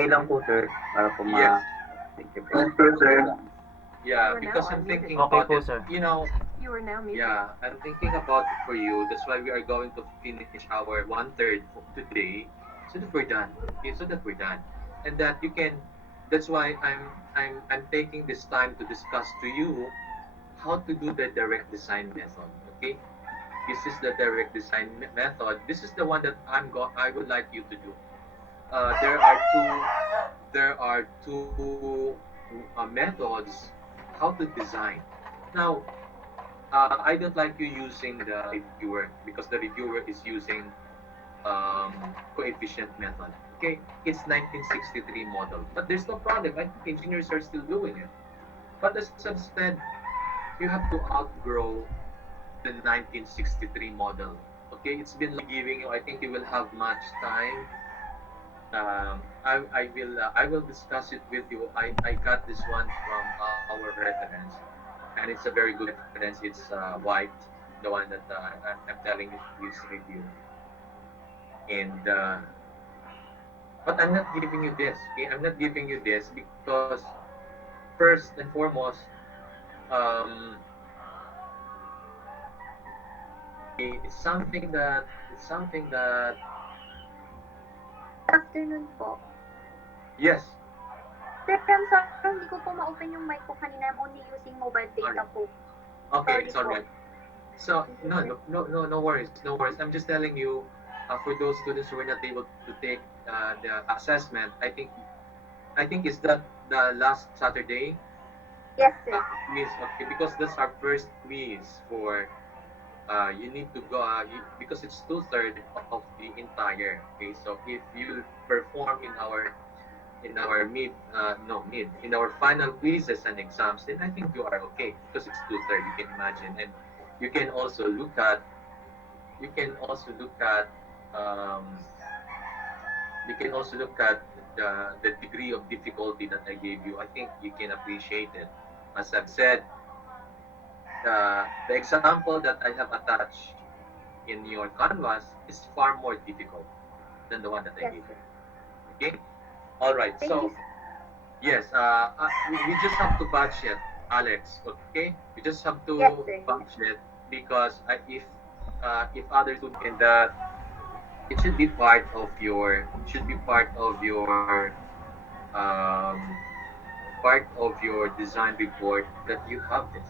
okay lang po, sir, para po Yes. thank you po. Sir. Yeah, You are because now I'm thinking unmuted. Okay about po, it. sir. You are now muted. Yeah, I'm thinking about it for you. That's why we are going to finish our 1/3 for today, so that we're done. Okay, so that we're done, and that you can. That's why I'm taking this time to discuss to you how to do the direct design method. Okay, this is the direct design method. This is the one that I would like you to do. There are two methods how to design. Now, I don't like you using the reviewer because the reviewer is using coefficient method. Okay, it's 1963 model, but there's no problem. I think engineers are still doing it. But as I've said, you have to outgrow the 1963 model. Okay, it's been like giving you. I think you will have much time. I will discuss it with you. I got this one from our reference, and it's a very good reference. It's white, the one that I'm telling you this review. And but I'm not giving you this. Okay, I'm not giving you this because first and foremost, um, it's something that Afternoon po. yes. Sir, I'm sorry, hindi ko po ma-open yung mic ko kanina. I'm only using mobile data po. Okay, Sorry it's all po. right. So no worries, no worries. I'm just telling you, for those students who were not able to take the assessment, I think is that the last Saturday Yes, sir. quiz. Okay, because that's our first quiz for you need to go because it's 2/3 of the entire. Okay, so if you perform in our in our final quizzes and exams, then I think you are okay because it's 2/3. You can imagine, and you can also look at you can also look at um, you can also look at the degree of difficulty that I gave you. I think you can appreciate it. As I've said, the example that I have attached in your canvas is far more difficult than the one that I Yes, gave sir. you. Okay. All right. Thank So you, sir. yes, we just have to batch it, Alex. Okay, we just have to Yes, sir. batch it because if others would in that it should be part of your um, part of your design report that you have this.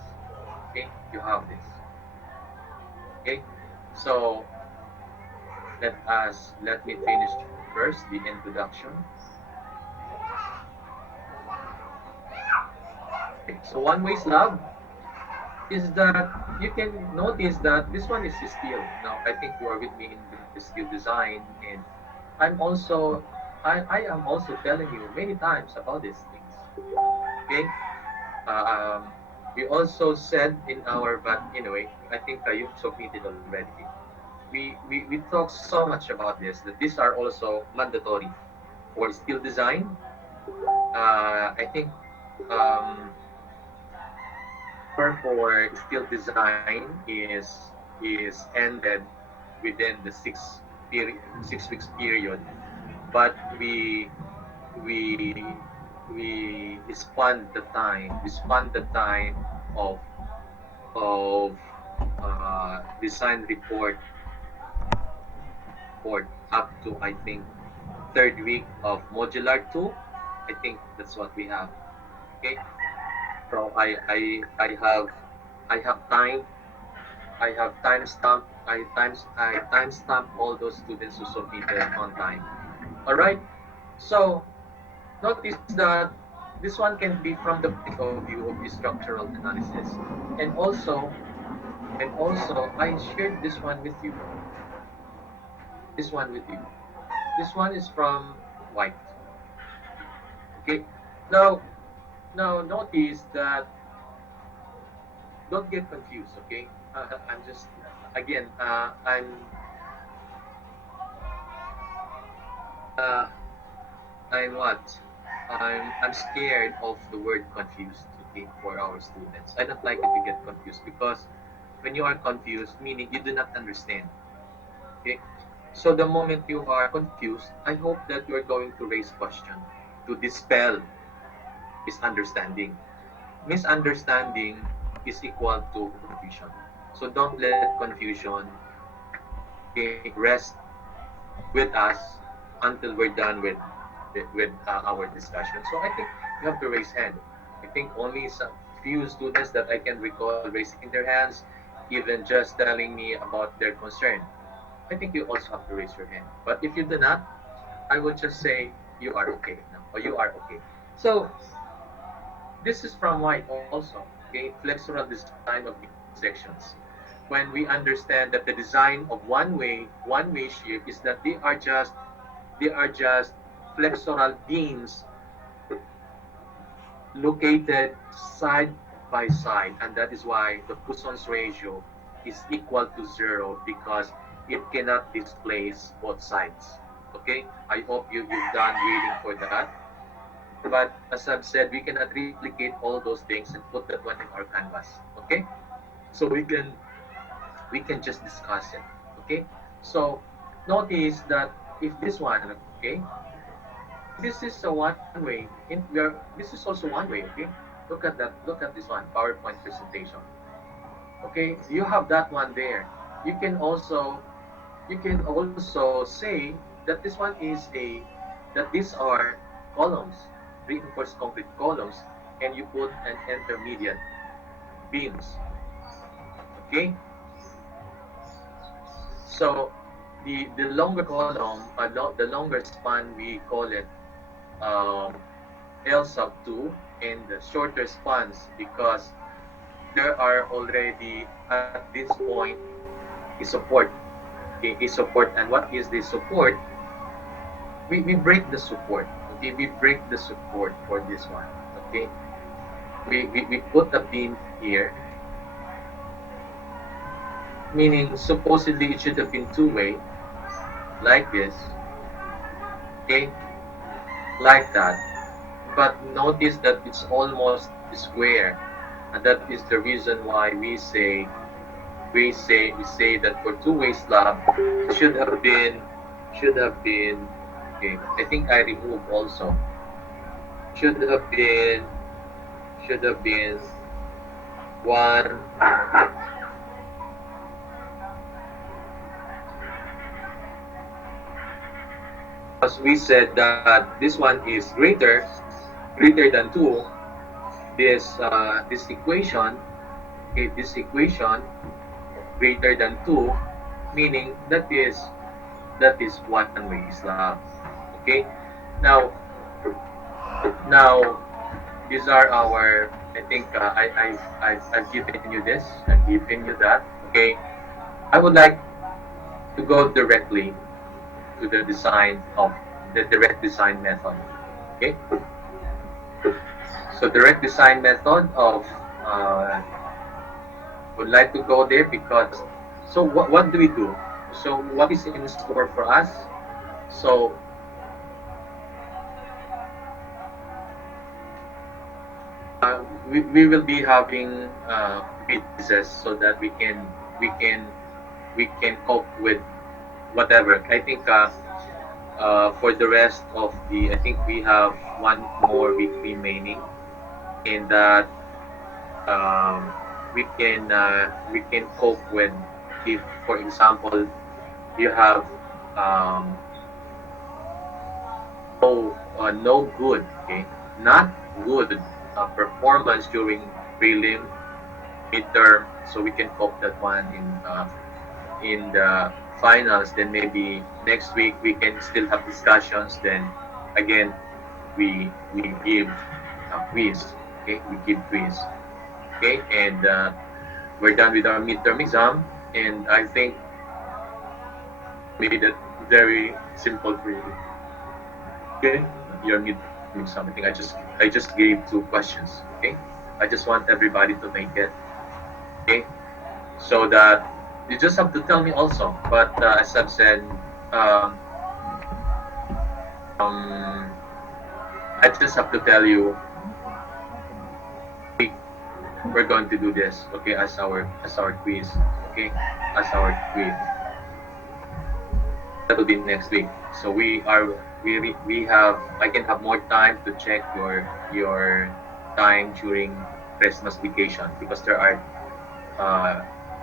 Okay, you have this. Okay, so let me finish first the introduction. Okay, so one way slab is that you can notice that this one is steel. Now, I think you are with me in the steel design, and I am also telling you many times about these things. Okay, um, we also said in our but anyway, I think you've submitted already. We talked so much about this that these are also mandatory for steel design. I think um, for steel design is ended within the 6 weeks period, but we we spun the time of of design report up to I think third week of modular 2. I think that's what we have. Okay, so I have time I have timestamp all those students who submitted on time. All right. So notice that this one can be from the point of view of the structural analysis, and also I shared this one with you. This one with you. This one is from white. Okay. Now notice that don't get confused. Okay. I'm just again uh, I'm what? I'm scared of the word confused, okay, for our students. I don't like it to get confused because when you are confused, meaning you do not understand. Okay? So the moment you are confused, I hope that you are going to raise question to dispel misunderstanding. Misunderstanding is equal to confusion. So don't let confusion, okay, rest with us until we're done with our discussion. So I think you have to raise hand. I think only some few students that I can recall raising their hands, even just telling me about their concern. I think you also have to raise your hand. But if you do not, I would just say you are okay now, or you are okay. So this is from White also, okay? Flexural design of the sections. When we understand that the design of one way shape is that they are just flexural beams located side by side, and that is why the Poisson's ratio is equal to zero because it cannot displace both sides. Okay, I hope you've done reading for that. But as I've said, we cannot replicate all those things and put that one in our canvas. Okay, so we can just discuss it. Okay, so notice that if this one, okay, this is a one way. This is also one way. Okay, look at that. Look at this one, PowerPoint presentation. Okay, you have that one there. You can also say that this one is a that these are columns, reinforced concrete columns, and you put an intermediate beams. Okay, so the longer column, the longer span, we call it um, L sub 2, and the shorter spans because there are already at this point a support. Okay, a support. And what is the support? We break the support. Okay, we break the support for this one. Okay, we put a beam here, meaning supposedly it should have been two-way, like this. Okay, like that. But notice that it's almost square, and that is the reason why we say that for two-way slab it should have been okay. I think I removed also should have been should have been one, because we said that this one is greater than 2. This equation, okay, this equation greater than 2, meaning that is one way slab. Okay, now now these are our, I think I've given you this, I've given you that. Okay, I would like to go directly to the design of the direct design method. Okay, so direct design method of would like to go there because, so what do we do? So what is in store for us? So we will be having quizzes so that we can we can cope with whatever. I think for the rest of the, I think we have one more week remaining in that we can cope with, if for example you have um, no good, okay, not good performance during prelim, midterm, so we can cope that one in the finals. Then maybe next week we can still have discussions. Then again we give a quiz. Okay, we give quiz. Okay, and we're done with our midterm exam, and I think made it very simple for you. Okay, your midterm exam. I think I just gave two questions. Okay, I just want everybody to make it. Okay, so that you just have to tell me also. But as I've said, um, um, I just have to tell you we, we're going to do this. Okay, as our quiz. Okay, as our quiz. that will be next week. So we have I can have more time to check your time during Christmas vacation because there are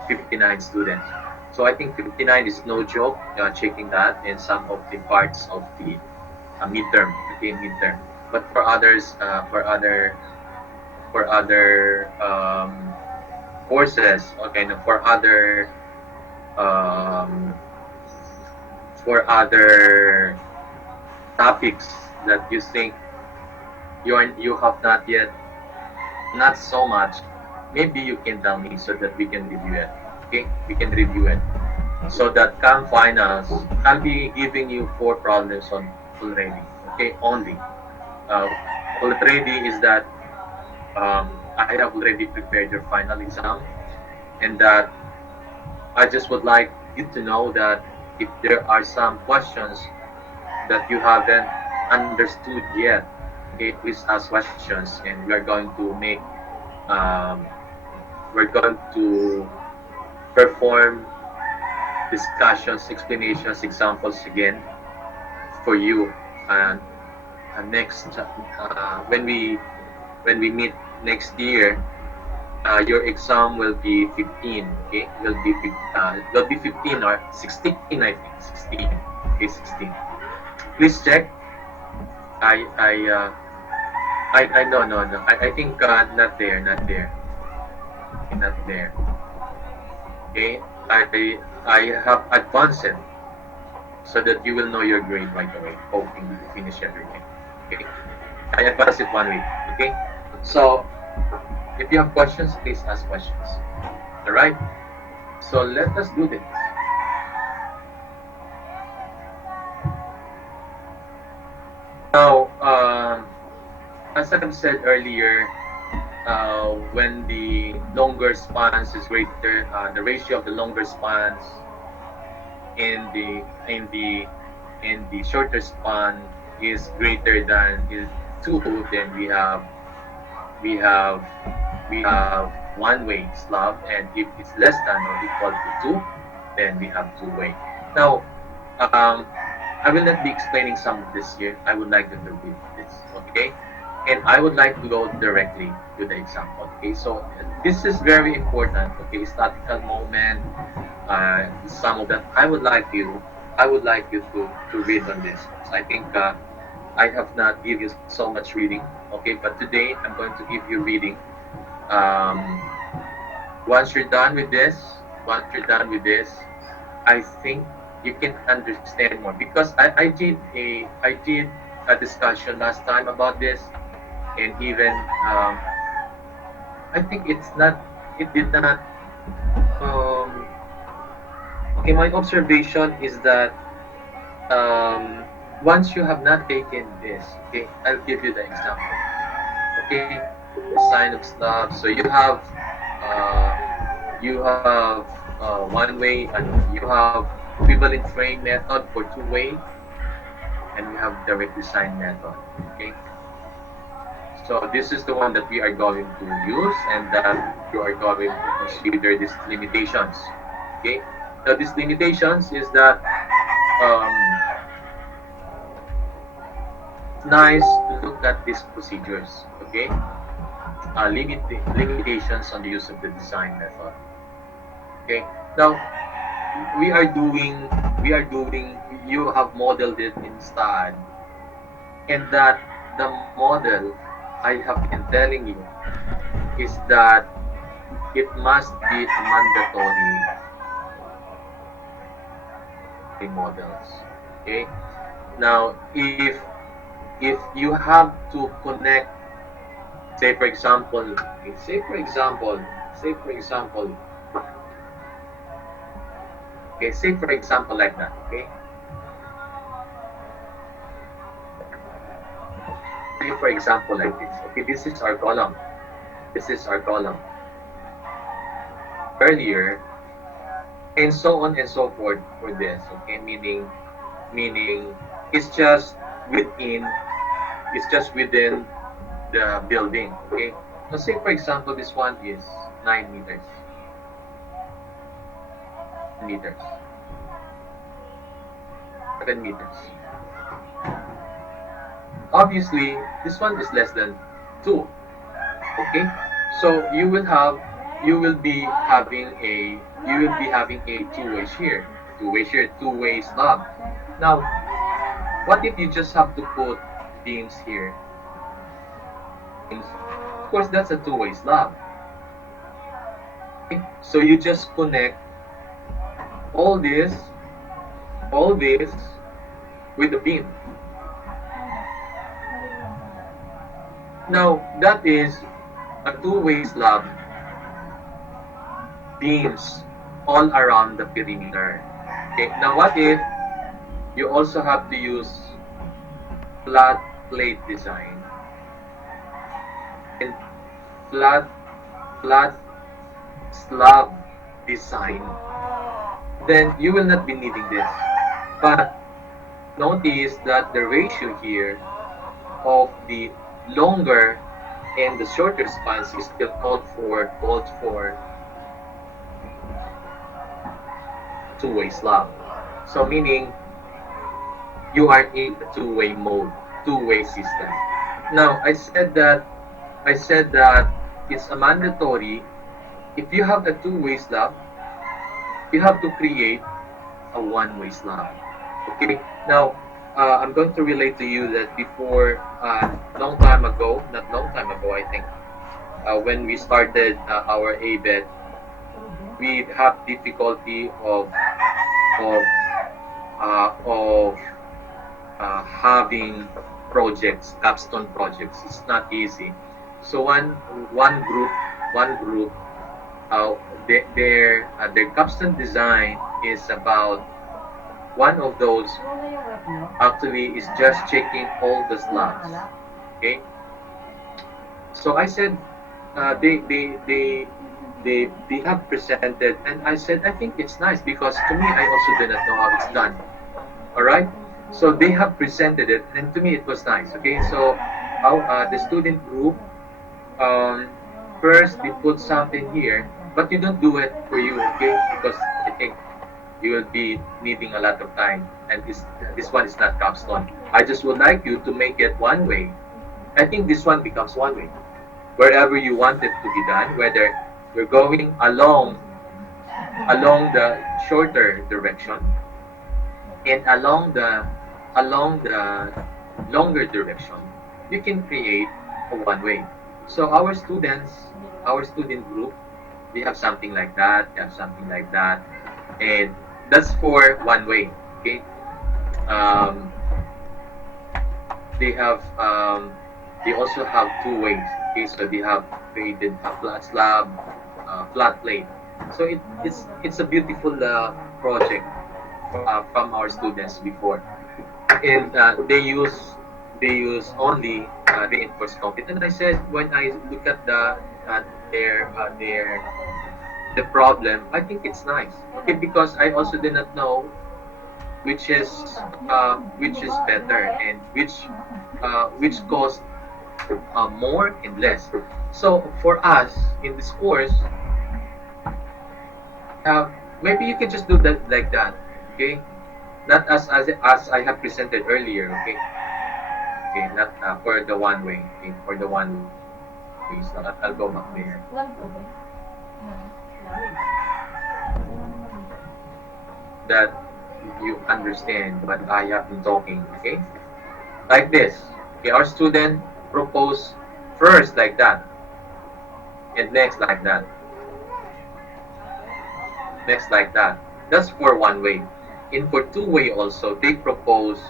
59 students. So I think 59 is no joke. Checking that in some of the parts of the midterm, okay, midterm. But for others, for other courses, okay, no, um, for other topics that you think you have not yet, not so much, maybe you can tell me so that we can review it. Okay, we can review it so that come finals, I'll be giving you 4 problems on already. Okay, only. Uh, already is that I have already prepared your final exam, and that I just would like you to know that if there are some questions that you haven't understood yet, okay, please ask questions, and um, we're going to perform discussions, explanations, examples again for you, and next when we meet next year, your exam will be 15. Okay, will be 15 or 16. I think 16. Okay, 16. Please check. I no. I think not there, not there, okay, not there. Okay, I have advanced it so that you will know your grade right away, hoping you finish everything. Okay, I advanced it 1 week. Okay, so if you have questions, please ask questions. All right. So let us do this. Now, as I said earlier, when the longer spans is greater, the ratio of the longer spans in the shorter span is greater than is 2, then we have we have one-way slab, and if it's less than or equal to 2, then we have two-way. Now, um, I will not be explaining some of this here. I would like to repeat this, okay? And I would like to go directly to the example, okay? So this is very important, okay? Statical moment, some of that. I would like you to read on this. I think I have not give you so much reading, okay? But today I'm going to give you reading. Um, once you're done with this, once you're done with this, I think you can understand more because I did a discussion last time about this, and even I think it did not um, okay, my observation is that once you have not taken this, okay, I'll give you the example. Okay, the sign of slab. So you have one way, and you have equivalent frame method for two-way, and we have direct design method. Okay, so this is the one that we are going to use, and that you are going to consider these limitations. Okay, so these limitations is that it's nice to look at these procedures. Okay, limitations on the use of the design method. Okay, now we are doing you have modeled it instead, and that the model I have been telling you is that it must be a mandatory models. Okay, now if you have to connect, say for example, okay, say for example like that. Okay, say for example like this. Okay, this is our column. This is our column earlier, and so on and so forth for this. Okay, meaning it's just within it's just within the building. Okay, so say for example this one is 9 meters. 9 meters. 7 meters. Obviously, this one is less than 2. Okay, so you will be having a two-way shear, two-way slab. Now, what if you just have to put beams here? Beams, of course, that's a two-way slab. Okay? So you just connect all this with the beam. Now, that is a two-way slab, beams all around the perimeter. Okay, now what if you also have to use flat plate design and flat slab design? Then you will not be needing this. But notice that the ratio here of the longer and the shorter spans is still called for two-way slab. So meaning you are in a two-way mode, two-way system. Now I said that it's a mandatory. If you have a two-way slab, you have to create a one-way slab. Okay. Now I'm going to relate to you that before, long time ago, not long time ago, I think, when we started our ABET, we have difficulty of having projects, capstone projects. It's not easy. So one group, uh, their capstone design is about one of those. Actually, is just checking all the slabs. Okay. So I said, they have presented, and I said I think it's nice because to me I also did not know how it's done. All right. So they have presented it, and to me it was nice. Okay. So the student group, first they put something here, but you don't do it for you, okay? Because I think you will be needing a lot of time, and this one is not capstone. I just would like you to make it one way. I think this one becomes one way. Wherever you want it to be done, whether you're going along the shorter direction and along the longer direction, you can create a one way. So our student group, they have something like that, and that's for one way. Okay. Um, they have they also have two ways. Okay, so they have created a flat slab, flat plate. So it's a beautiful project from our students before, and they use only reinforced concrete. And I said when I look at their the problem, I think it's nice. Okay, because I also did not know which is better and which cost more and less. So for us in this course, maybe you can just do that like that. Okay, not as I have presented earlier. Okay, not for the one way. Okay, for the one way. So I'll go back there. That you understand what I have been talking. Okay, like this. Okay, our student propose first like that, and next like that, next like that. That's for one way. And for two way also, they propose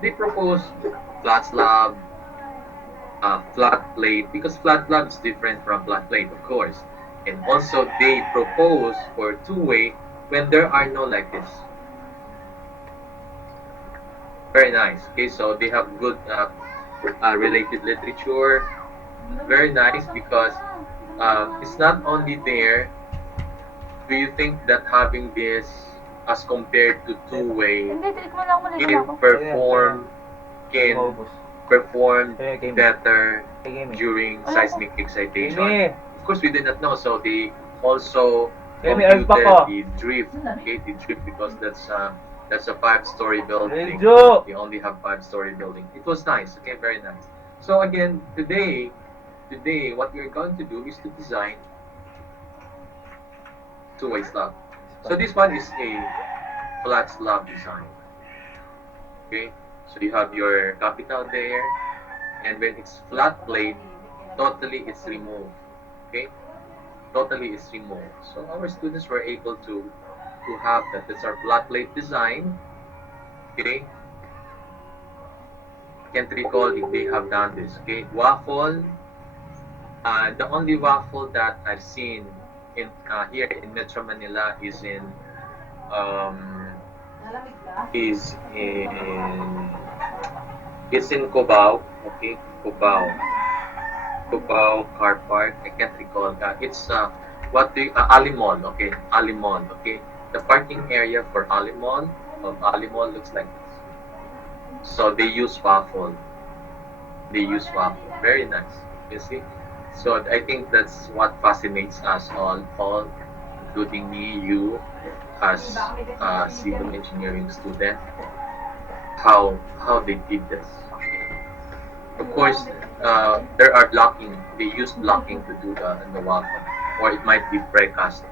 flat slab, flat plate, because flat slab is different from flat plate, of course. And also they propose for two way when there are no like this. Very nice. Okay, so they have good related literature. Very nice because it's not only there. Do you think that having this as compared to two-way can perform better during seismic excitation? Of course, we did not know, so they also computed the drift. Okay, the drift because that's That's a 5-story building. Medyo. They only have 5-story building. It was nice. Okay, very nice. So again, today, what we're going to do is to design two-way slab. So this one is a flat slab design. Okay, so you have your capital there, and when it's flat plate, totally it's removed. Okay, totally it's removed. So our students were able to have that. That's our flat plate design. Okay, can't recall if they have done this. Okay, waffle. The only waffle that I've seen in here in Metro Manila um, is in Cubao. Okay, Cubao Car Park. I can't recall that. It's Alimol. Okay, Alimol. Okay, the parking area for Alimol looks like this. So they use waffle. They use waffle. Very nice. You see. So I think that's what fascinates us all, including me, you, as a civil engineering student. How they did this. Of course, there are blocking. They use blocking to do the waffle, or it might be precast.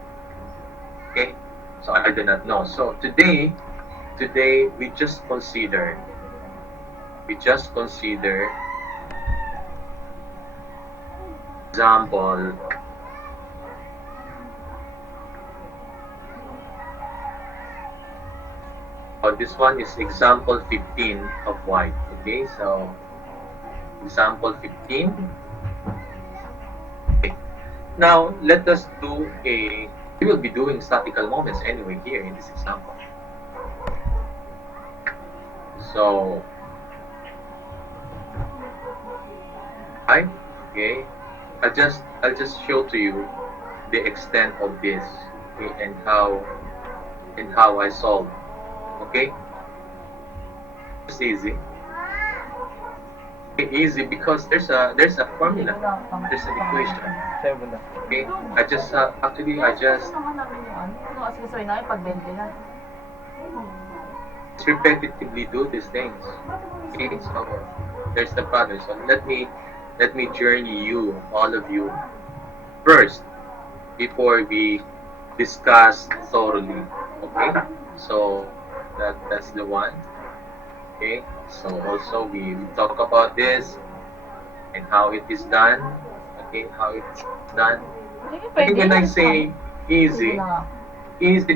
Okay, so I do not know. So today we just consider example. This one is example 15 of white. Okay, so example 15. Okay. Now let us do we will be doing statical moments anyway here in this example. So okay, I'll just show to you the extent of this, okay, and how I solve. Okay, it's easy. Okay, easy because there's a formula, there's an equation. Okay, I just repetitively do these things. Okay, so there's the problem. So let me journey you, all of you, first before we discuss thoroughly. Okay, so that's the one. Okay, so also we talk about this and how it is done. Okay, how it's done. I think when I say easy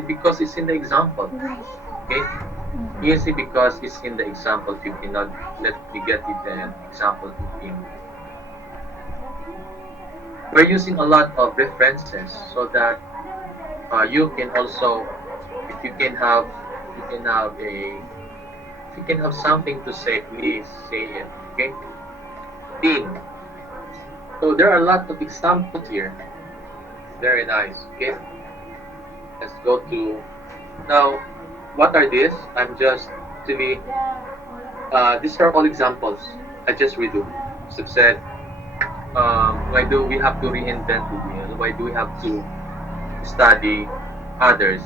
because it's in the example. Okay, easy because it's in the example 15. Now let me get it example 15. We're using a lot of references so that you can also, if you can have something to say, please say it. Okay. Team. So there are a lot of examples here. Very nice. Okay. Let's go to now. What are these? I'm just actually. These are all examples. I just redo. So said. Why do we have to reinvent the wheel? Why do we have to study others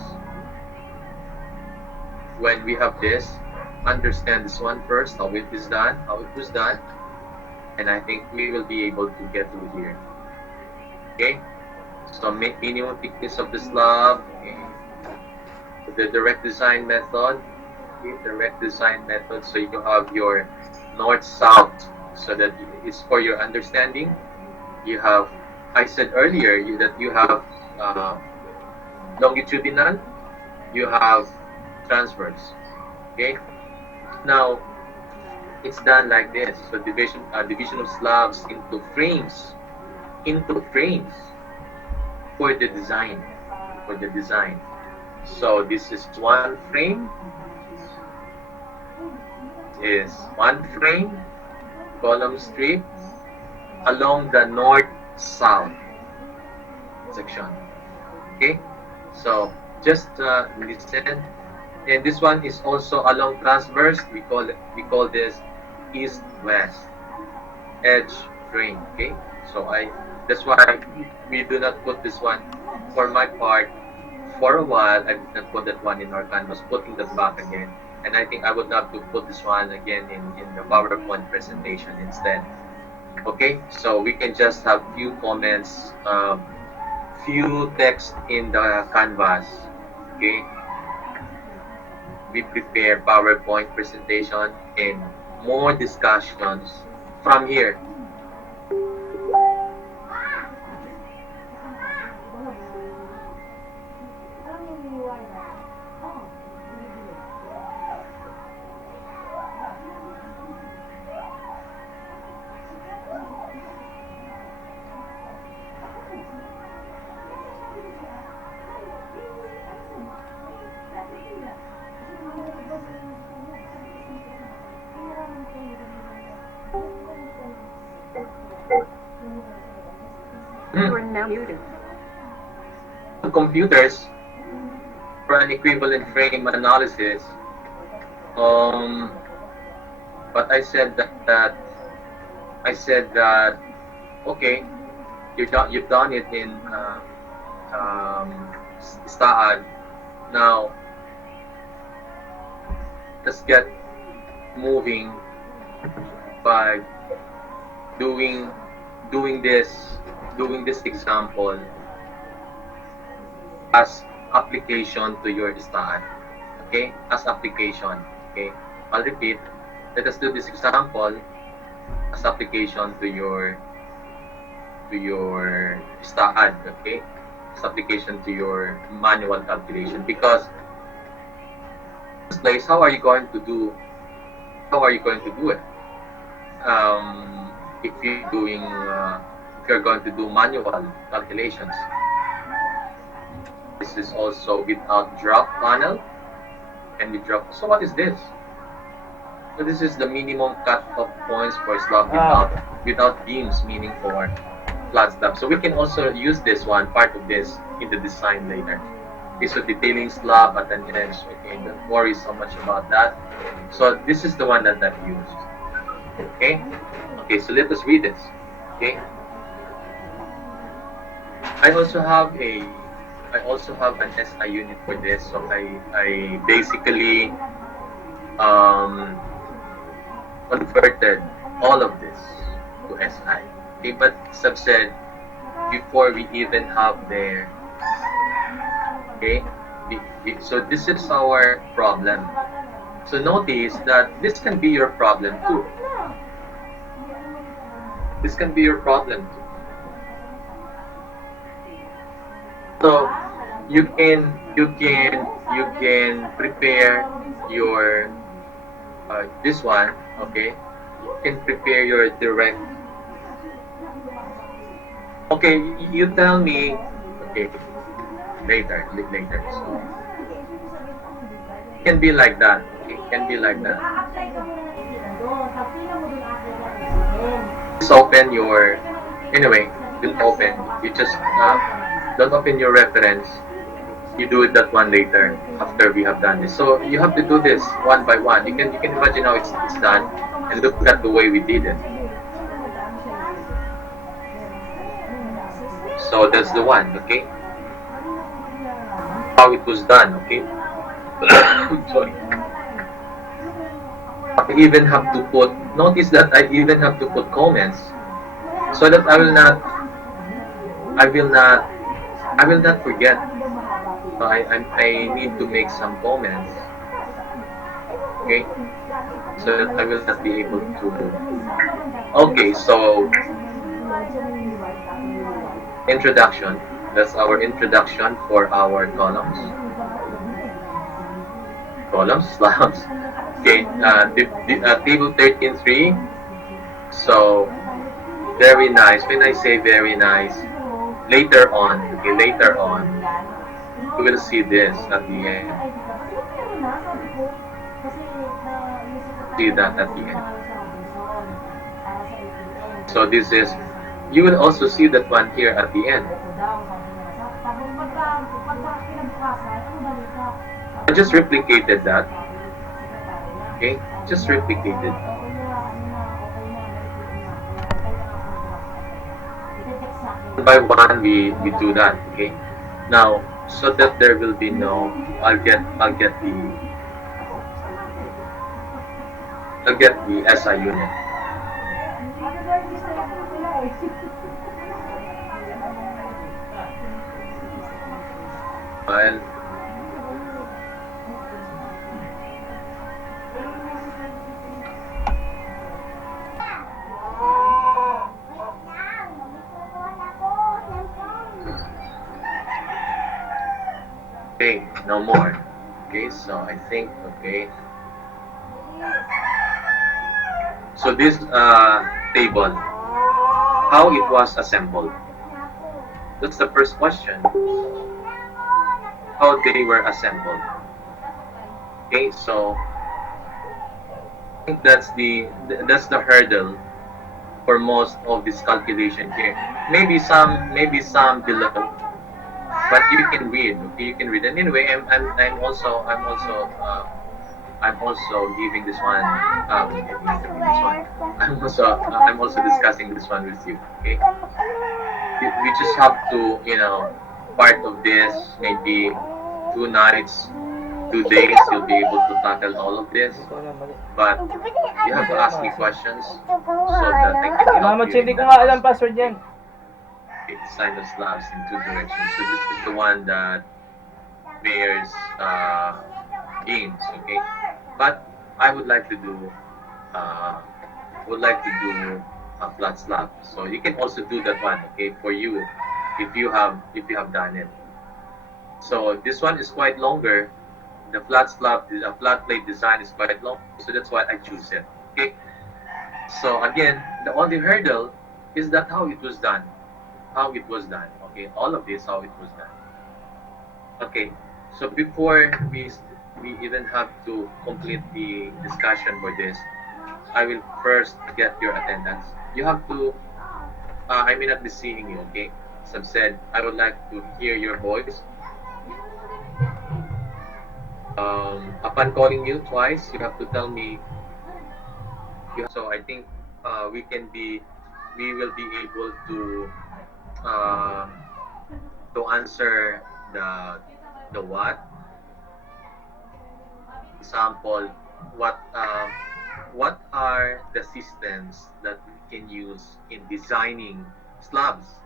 when we have this? Understand this one first, how it is done, how it was done, and I think we will be able to get through here. Okay, so minimum thickness of the slab, okay. The direct design method, okay. Direct design method, so you have your north-south, so that it's for your understanding. You have, I said earlier that you have longitudinal, you have transverse. Okay. Now it's done like this. So division of slabs into frames for the design. So this is one frame. Is one frame column strip along the north-south section. Okay, so just listen. And this one is also along transverse. We call this east-west edge frame. Okay, so that's why we do not put this one. For my part, for a while I did not put that one in our canvas, putting that back again. And I think I would have to put this one again in the PowerPoint presentation instead. Okay, so we can just have few comments, few text in the canvas. Okay, we prepare PowerPoint presentation and more discussions from here. You are now muted. Computers for an equivalent frame analysis. But I said that okay, you've done it in STAAD. Now let's get moving by doing this example as application to your STAAD. Okay, as application. Okay, I'll repeat. Let us do this example as application to your STAAD. Okay, as application to your manual calculation. Because in this place, how are you going to do it? If you're going to do manual calculations. This is also without drop panel and with drop. So what is this? So this is the minimum cut-off points for slab without beams, meaning for flat slab. So we can also use this one, part of this, in the design later. Okay, so detailing slab at an edge. Okay, don't worry so much about that. So this is the one that I've used. Okay. Okay, so let us read this. Okay. I also have an SI unit for this. So I basically converted all of this to SI. Okay, but as said, before we even have there. Okay, so this is our problem. So notice that this can be your problem too. This can be your problem too. So you can prepare your this one. Okay, you can prepare your direct. Okay, you tell me. Okay, later. So it can be like that. Okay, it can be like that. Just open your. Anyway, don't open. You just don't open your reference. You do it that one later after we have done this. So you have to do this one by one. You can imagine how it's done and look at the way we did it. So that's the one, okay? How it was done, okay? Sorry. I even have to put. Notice that I even have to put comments so that I will not forget. I need to make some comments. Okay? So that I will not be able to. Okay, so introduction. That's our introduction for our columns. Slabs. Okay, table 13.3. So very nice. When I say very nice, later on, we will see this at the end. See that at the end. So this is, you will also see that one here at the end. I just replicated that. Okay, just replicated. One by one, we do that. Okay. Now, so that there will be no. I'll get the SI unit. Well, okay, no more. Okay, so I think okay. So this table, how it was assembled. That's the first question. How they were assembled. Okay, so I think that's the hurdle for most of this calculation here. Maybe some below, but you can read. Okay, you can read. And anyway, I'm also giving this one. Giving this one. I'm also discussing this one with you. Okay, we just have to part of this maybe 2 nights, 2 days. You'll be able to tackle all of this, but you have to ask me questions so that I can help Mama, you hindi in ko that nga alam aspect. password yan. Okay, design of slabs in 2 directions. So this is the one that pairs games. Okay, but I uh, would like to do a flat slab. So you can also do that one. Okay, for you if you have done it. So this one is quite longer. The flat plate design is quite long, so that's why I choose it. Okay. So again, the only hurdle is that how it was done. How it was done. Okay, all of this how it was done. Okay. So before we even have to complete the discussion for this, I will first get your attendance. You have to. I may not be seeing you. Okay. As I've said, I would like to hear your voice. Upon calling you twice, you have to tell me. So I think we can be, we will be able uh, to answer the what. Example, what are the systems that we can use in designing slabs?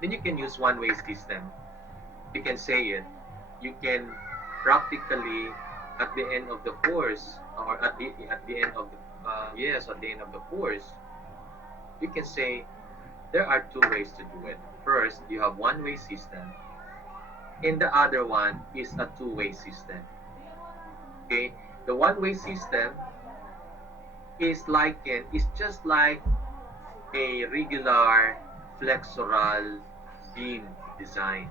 Then you can use one-way system. You can say it. You can practically at the end of the course or at the end of the yes at the end of the course you can say there are 2 ways to do it. First, you have one-way system, and the other one is a two-way system. Okay, the one-way system is just like a regular flexural beam design,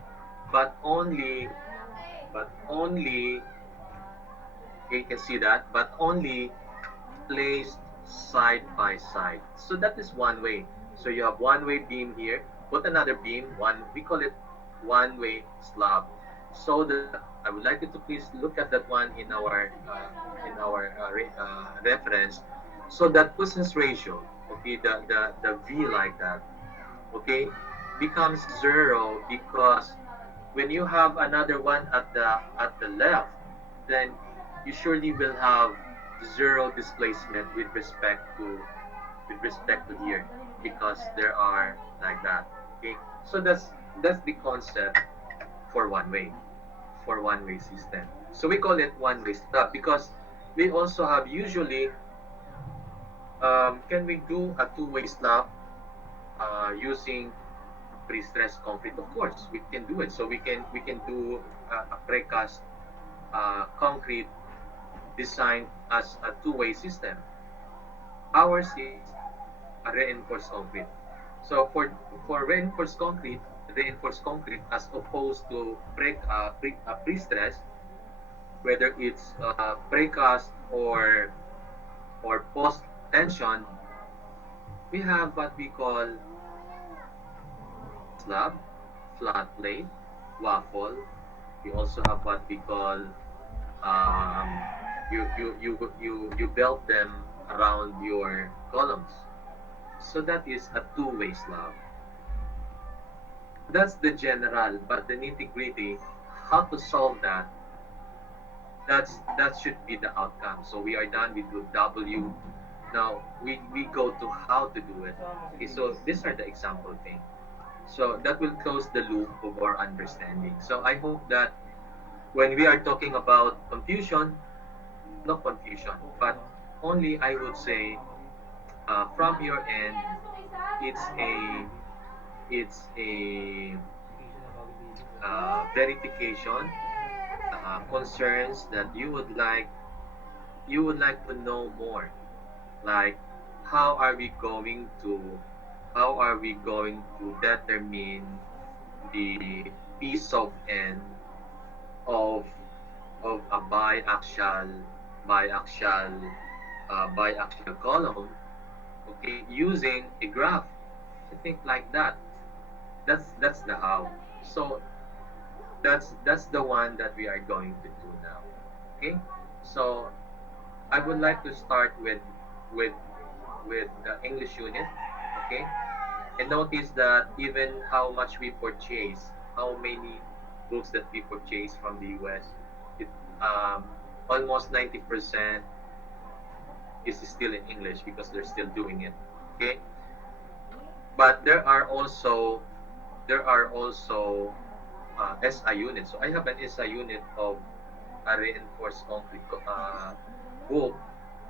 but only you can see that, but only placed side by side. So that is one way. So you have one way beam here, put another beam, we call it one way slab. So that I would like you to please look at that one in our reference. So that Poisson's ratio, okay, the V like that, okay, becomes zero because when you have another one at the left, then you surely will have zero displacement with respect to here because there are like that. Okay, so that's the concept for one way system. So we call it one way stop because we also have usually can we do a two-way slab using pre-stressed concrete? Of course, we can do it. So we can do a precast concrete designed as a two-way system. Ours is a reinforced concrete. So for reinforced concrete as opposed to pre-stressed, whether it's precast or post tension, we have what we call slab, flat plate, waffle. We also have what we call um, you belt them around your columns. So that is a two-way slab. That's the general, but the nitty-gritty how to solve that, that should be the outcome. So we are done with group W. Now we go to how to do it. Okay, so these are the example thing. So that will close the loop of our understanding. So I hope that when we are talking about confusion, not confusion, but only I would say from your end, it's a it's a verification, concerns that you would like to know more, like how are we going to how are we going to determine the piece of n of a biaxial biaxial column, okay, using a graph. I think like that. That's the how. So that's the one that we are going to do now. Okay. So I would like to start with with the English unit. Okay. And notice that even how much we purchase, how many books that we purchase from the US, it almost 90% is still in English because they're still doing it. Okay. But there are also SI units. So I have an SI unit of a reinforced concrete book,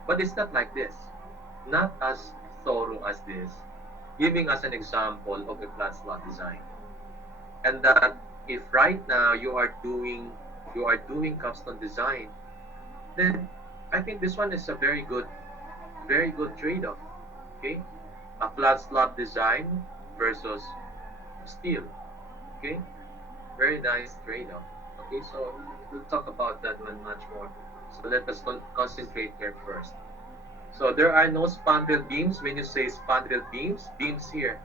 but it's not like this, not as thorough as this, giving us an example of a flat slot design. And that if right now you are doing custom design, then I think this one is a very good trade-off. Okay, a flat slab design versus steel. Okay, very nice trade-off. Okay, so we'll talk about that one much more. So let us concentrate here first. So there are no spandrel beams. When you say spandrel beams, beams here,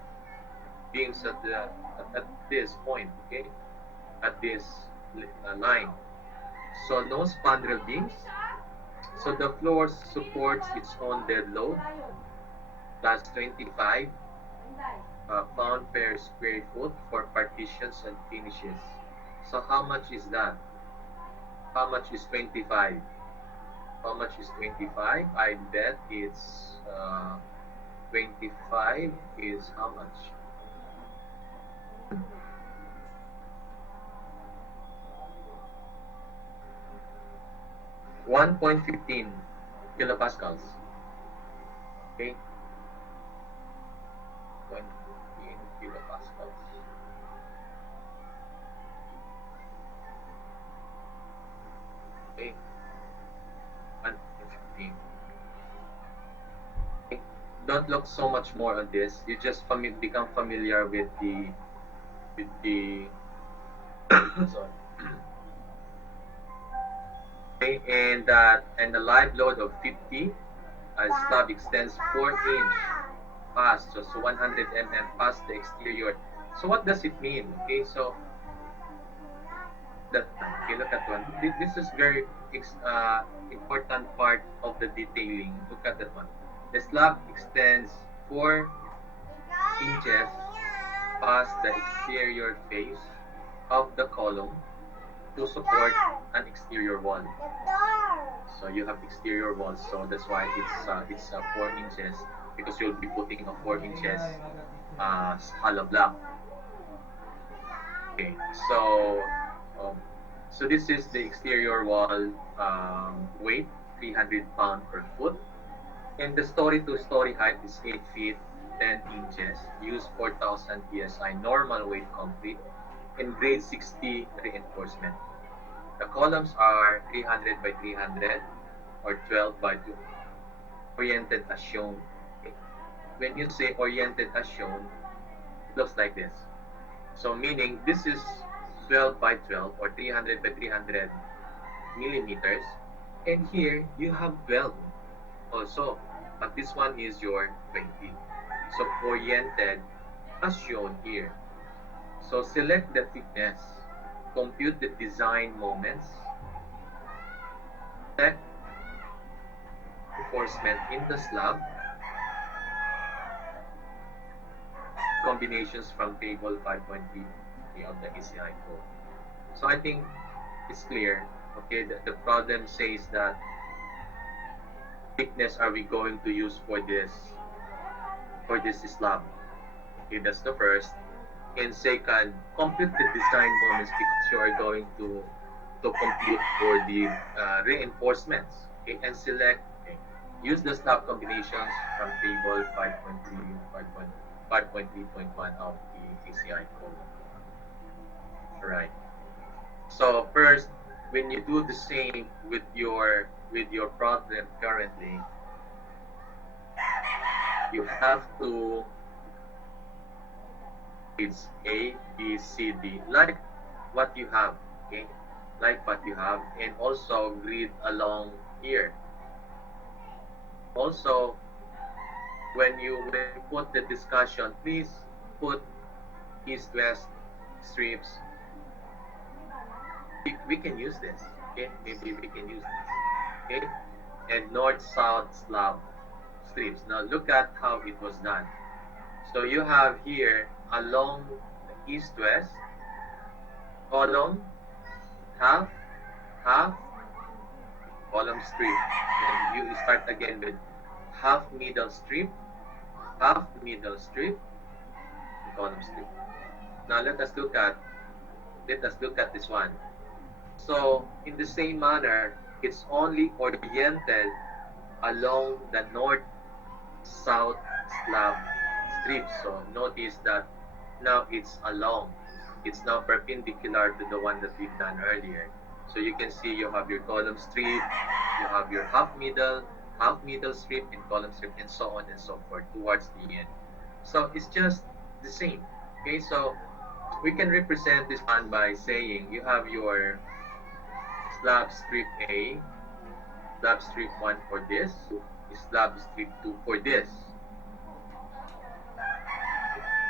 beams at this point. Okay, at this line. So no spandrel beams. So the floor supports its own dead load plus 25 pound per square foot for partitions and finishes. So how much is that? How much is 25? How much is 25? I bet it's 25 is how much? 1.15 kilopascals. Okay, 1.15 kilopascals. Okay, 1.15. Okay. Don't look so much more on this. You just become familiar with the sorry. Okay, and the live load of 50, slab extends 4-inch past, so 100 past the exterior. So what does it mean? Okay, so that okay, look at one. This is very important part of the detailing. Look at that one. The slab extends 4 inches past the exterior face of the column to support an exterior wall. So you have exterior walls, so that's why it's 4 inches, because you'll be putting a 4 inches hollow block. Okay, um, so this is the exterior wall weight, 300 pound per foot, and the story to story height is 8 feet 10 inches. Use 4,000 psi normal weight concrete and grade 60 reinforcement. The columns are 300 by 300 or 12 by 2, oriented as shown. Okay. When you say oriented as shown, it looks like this. So meaning this is 12 by 12 or 300 by 300 millimeters. And here you have 12 also. But this one is your 20. So oriented as shown here. So select the thickness. Compute the design moments. Check reinforcement in the slab. Combinations from table 5.3 of the ACI code. So I think it's clear. Okay, the problem says that thickness are we going to use for this slab. Okay, that's the first. And second, compute the design moments because you are going to compute for the reinforcements. Okay, and select. Okay, use the slab combinations from table 5.3 5.3.1 of the ACI code. All right. So first, when you do the same with your problem currently, you have to it's A, B, C, D, like what you have, okay, like what you have, and also grid along here. Also, when you put the discussion, please put east-west strips. We can use this, okay? Maybe we can use this, okay? And north-south slab strips. Now look at how it was done. So you have here along the east-west column, half, half, column strip. And you start again with half middle strip, half middle strip, and column strip. Now let us look at this one. So in the same manner, it's only oriented along the north-south slab strip. So notice that now it's along. It's now perpendicular to the one that we've done earlier. So you can see you have your column strip, you have your half middle strip, and column strip, and so on and so forth towards the end. So it's just the same. Okay, so we can represent this one by saying you have your slab strip A, slab strip 1 for this, slab strip 2 for this.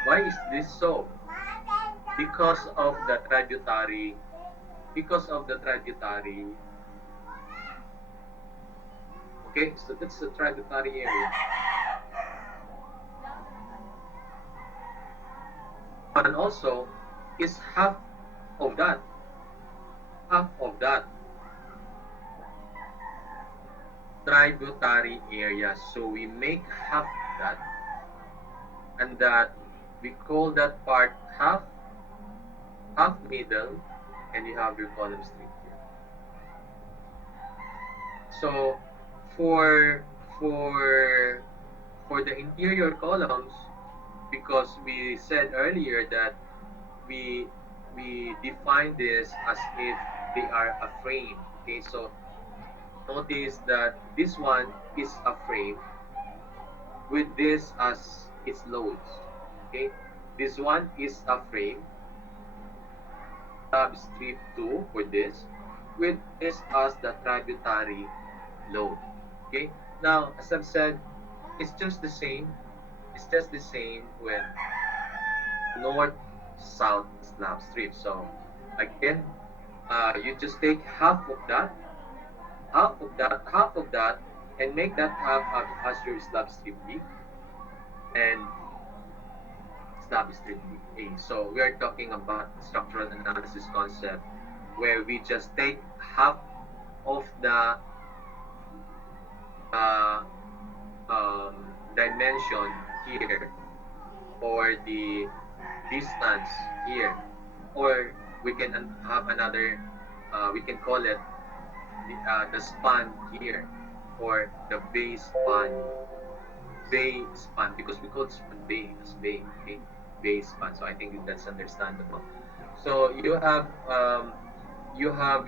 Why is this so? Because of the tributary, because of the tributary. Okay, so that's the tributary area. And also is of that, half of that tributary area. So we make half of that, and that we call that part half middle, and you have your column strip here. So for for for the interior columns, because we said earlier that we we define this as if they are a frame. Okay, so notice that this one is a frame with this as its loads. Okay, this one is a frame, tab strip 2 for this, with this as the tributary load. Okay, now as I've said, it's just the same. It's just the same with north-south slab strip. So again, you just take half of that, half of that, and make that half as your slab strip B and slab strip A. So we are talking about structural analysis concept where we just take half of the uh, dimension here, or the distance here, or we can have another, we can call it the span here, or the base span, because we call span bay as bay, okay, base span. So I think that's understandable. So you have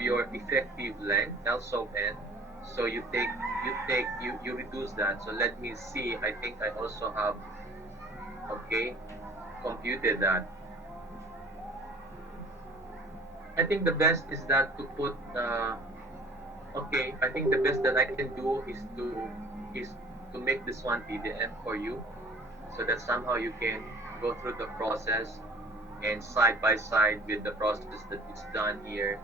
your effective length L sub n. So you reduce that. So let me see. I think I also have, okay, computed that. I think the best is that to put okay, I think the best that I can do is to make this one PDF for you, so that somehow you can go through the process, and side by side with the process that is done here,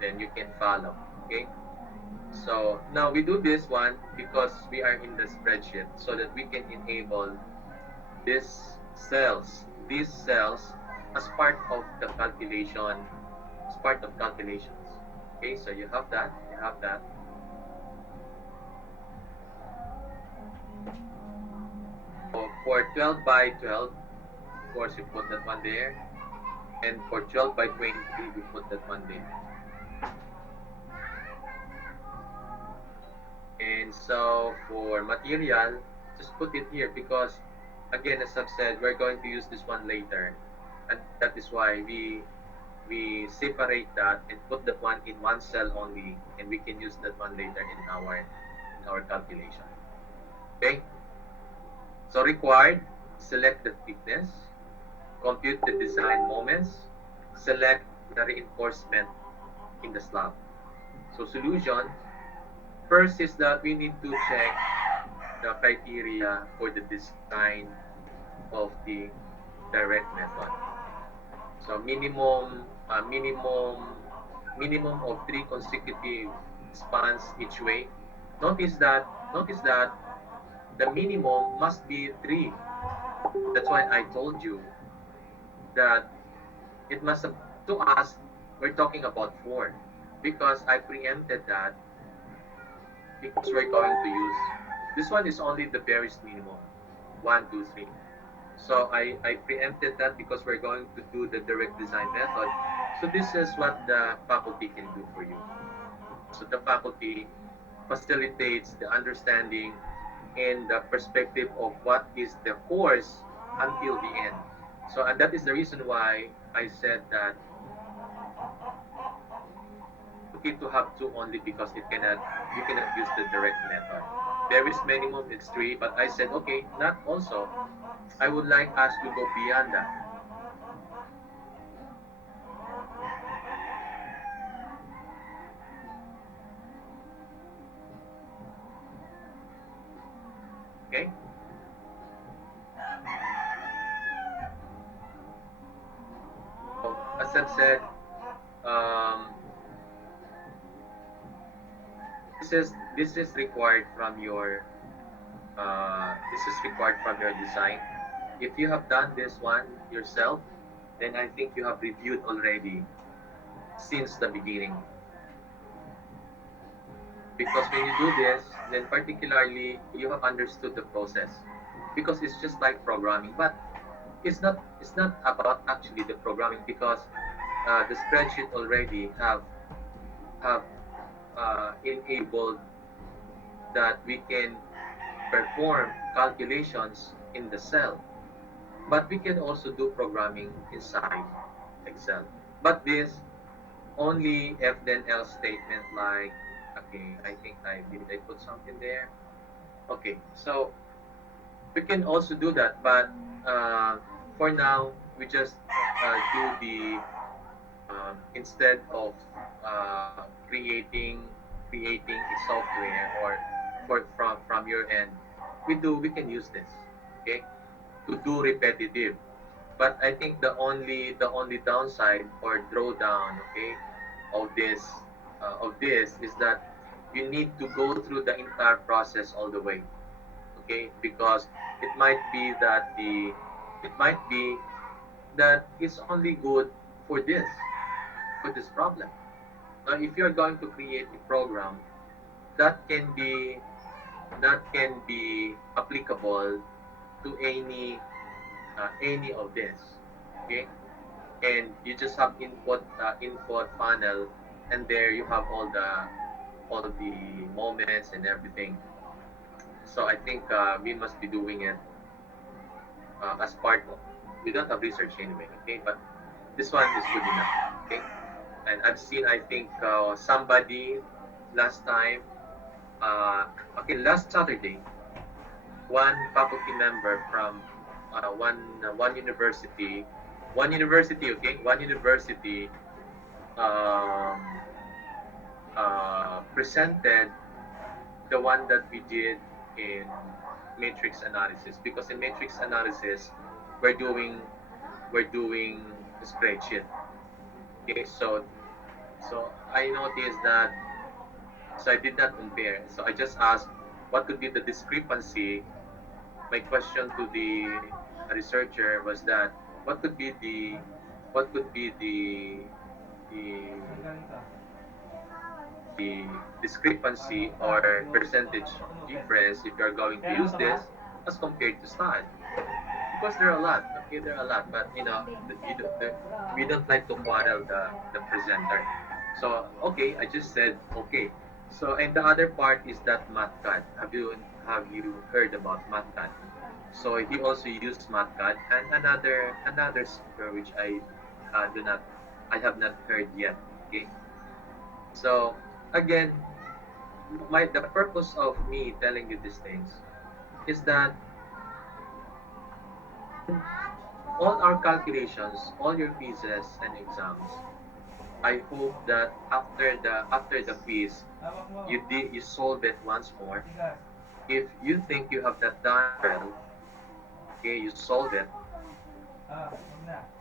then you can follow. Okay, so now we do this one because we are in the spreadsheet, so that we can enable these cells as part of the calculation, as part of calculations. Okay, so you have that. You have that. So for 12 by 12, of course, you put that one there. And for 12 by 20, we put that one there. And so for material, just put it here because, again, as I've said, we're going to use this one later. And that is why we separate that and put that one in one cell only, and we can use that one later in our calculation. Okay? So required, select the thickness, compute the design moments, select the reinforcement in the slab. So solution, first is that we need to check the criteria for the design of the direct method. So minimum of three consecutive spans each way. Notice that the minimum must be three. That's why I told you that it must have, to us, we're talking about four, because I preempted that because we're going to use this one is only the barest minimum, one, two, three. So I preempted that because we're going to do the direct design method. So this is what the faculty can do for you. So the faculty facilitates the understanding and the perspective of what is the course until the end. So and that is the reason why I said that okay to have two only because it cannot you cannot use the direct method. There is minimum it's three, but I said okay, not also. I would like us to go beyond that. Okay? So, as I've said, um, this is required from your design. If you have done this one yourself, then I think you have reviewed already since the beginning. Because when you do this, then particularly you have understood the process. Because it's just like programming, but it's not about actually the programming because the spreadsheet already have enabled that we can perform calculations in the cell, but we can also do programming inside Excel. But this only if then else statement like okay, I think I put something there. Okay, so we can also do that, but for now we just do the instead of creating a software or from your end, we can use this, okay, to do repetitive. But I think the only downside or drawdown, okay, of this is that you need to go through the entire process all the way, okay, because it might be that the it might be that it's only good for this problem. Now, if you're going to create a program that can be applicable to any of this, okay, and you just have input panel, and there you have all the moments and everything. So I think we must be doing it as part of. We don't have research anyway, okay, but this one is good enough, okay. And I've seen, I think, somebody last time, okay, last Saturday, one faculty member from one university, okay, one university um, presented the one that we did in matrix analysis, because in matrix analysis we're doing we're doing a spreadsheet. Okay, so I noticed that, so I did not compare. So I just asked what could be the discrepancy. My question to the researcher was that what could be the the discrepancy or percentage difference if you're going to use this as compared to stud. Of course, there are a lot. Okay, there are a lot, but we don't like to quarrel the presenter. So okay, I just said okay. So and the other part is that MatCAD. Have you heard about MatCAD? So he also used MatCAD and another software which do not I have not heard yet. Okay, so again, the purpose of me telling you these things is that in all our calculations, all your quizzes and exams, I hope that after the quiz, you solve it once more. If you think you have not done well, okay, you solve it.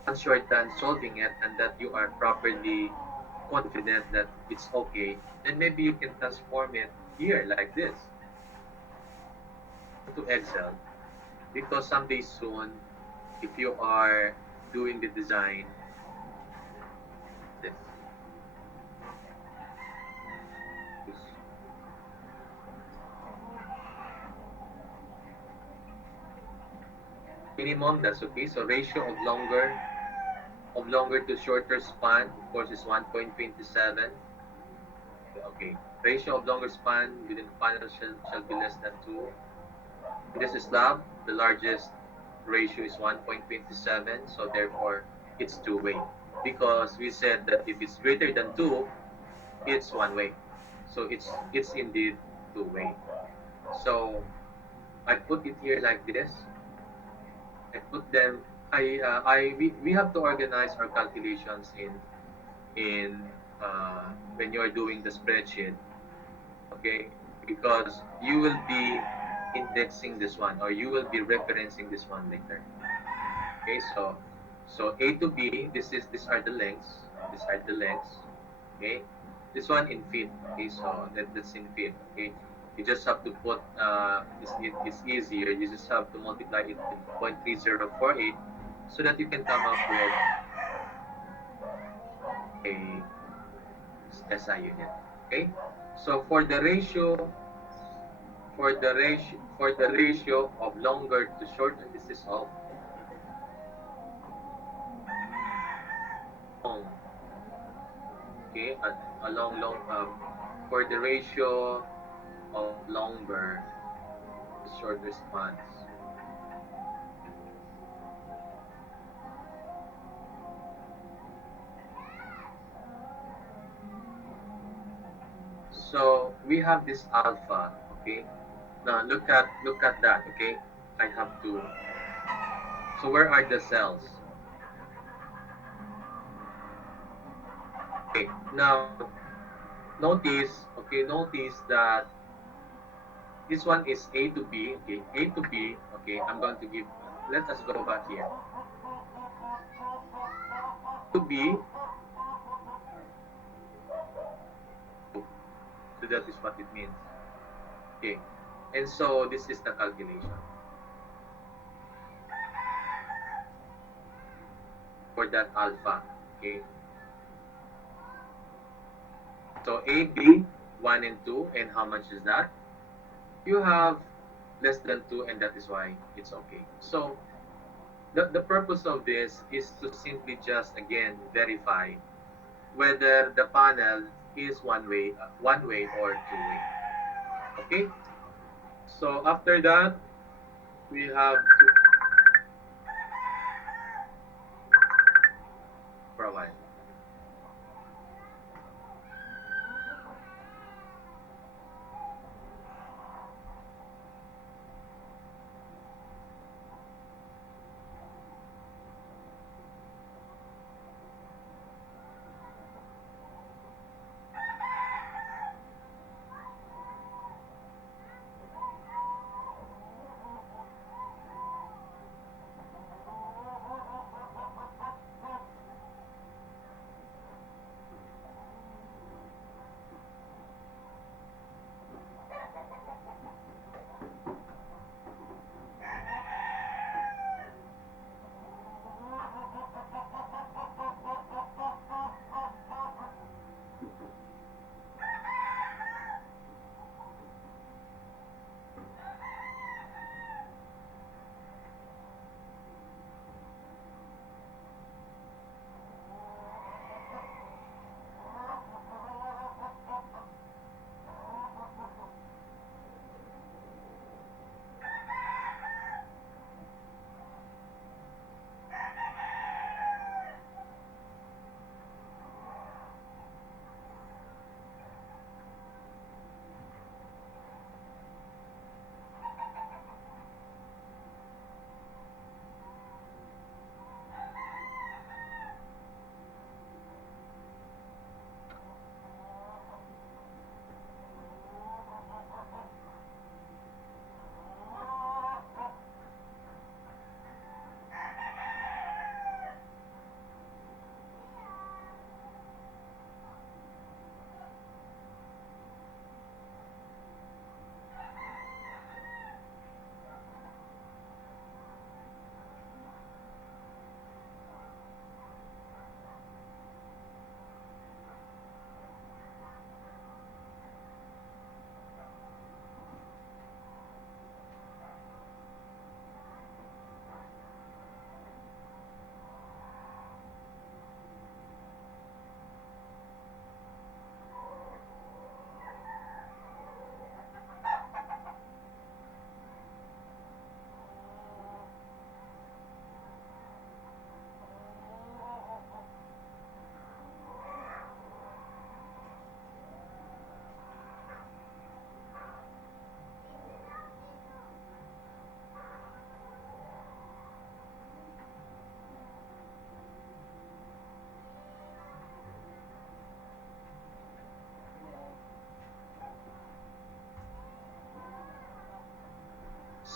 Once you're done solving it and that you are properly confident that it's okay, then maybe you can transform it here like this to Excel. Because someday soon, if you are doing the design, this minimum, that's okay. So ratio of longer to shorter span, of course, is 1.27. Okay. Ratio of longer span within panel shall be less than 2. In this slab, the largest ratio is 1.27, so therefore it's two-way. Because we said that if it's greater than 2, it's one-way. So it's indeed two-way. So I put it here like this. I put them. We have to organize our calculations in when you are doing the spreadsheet, okay? Because you will be indexing this one or you will be referencing this one later. Okay, so A to B, these are the lengths. These are the lengths. Okay, this one in feet. Okay, so that's in feet. Okay, you just have to put it's easier. You just have to multiply it with 0.3048 so that you can come up with a SI unit. Okay, so for the ratio of longer to shorter, this is of long. Okay, a long for the ratio of longer to shorter spans. So we have this alpha. Okay, now look at that. Okay, I have to. So where are the cells? Okay, now notice. Okay, notice that this one is A to B. Okay, A to B. Okay, I'm going to give. Let us go back here. To B. So that is what it means. Okay, and so this is the calculation for that alpha. Okay, so A, B, 1 and 2, and how much is that? You have less than 2, and that is why it's okay. So the purpose of this is to simply just again verify whether the panel is one way or two-way. Okay. So after that, we have to provide.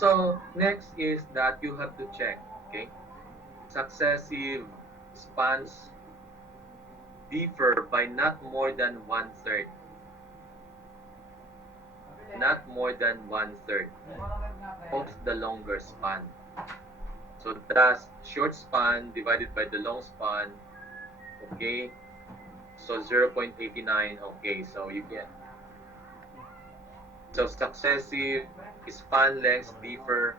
So next is that you have to check, okay? Successive spans differ by not more than one-third. Not more than one-third of the longer span. So that's short span divided by the long span, okay? So 0.89, okay, so you get. So successive span lengths differ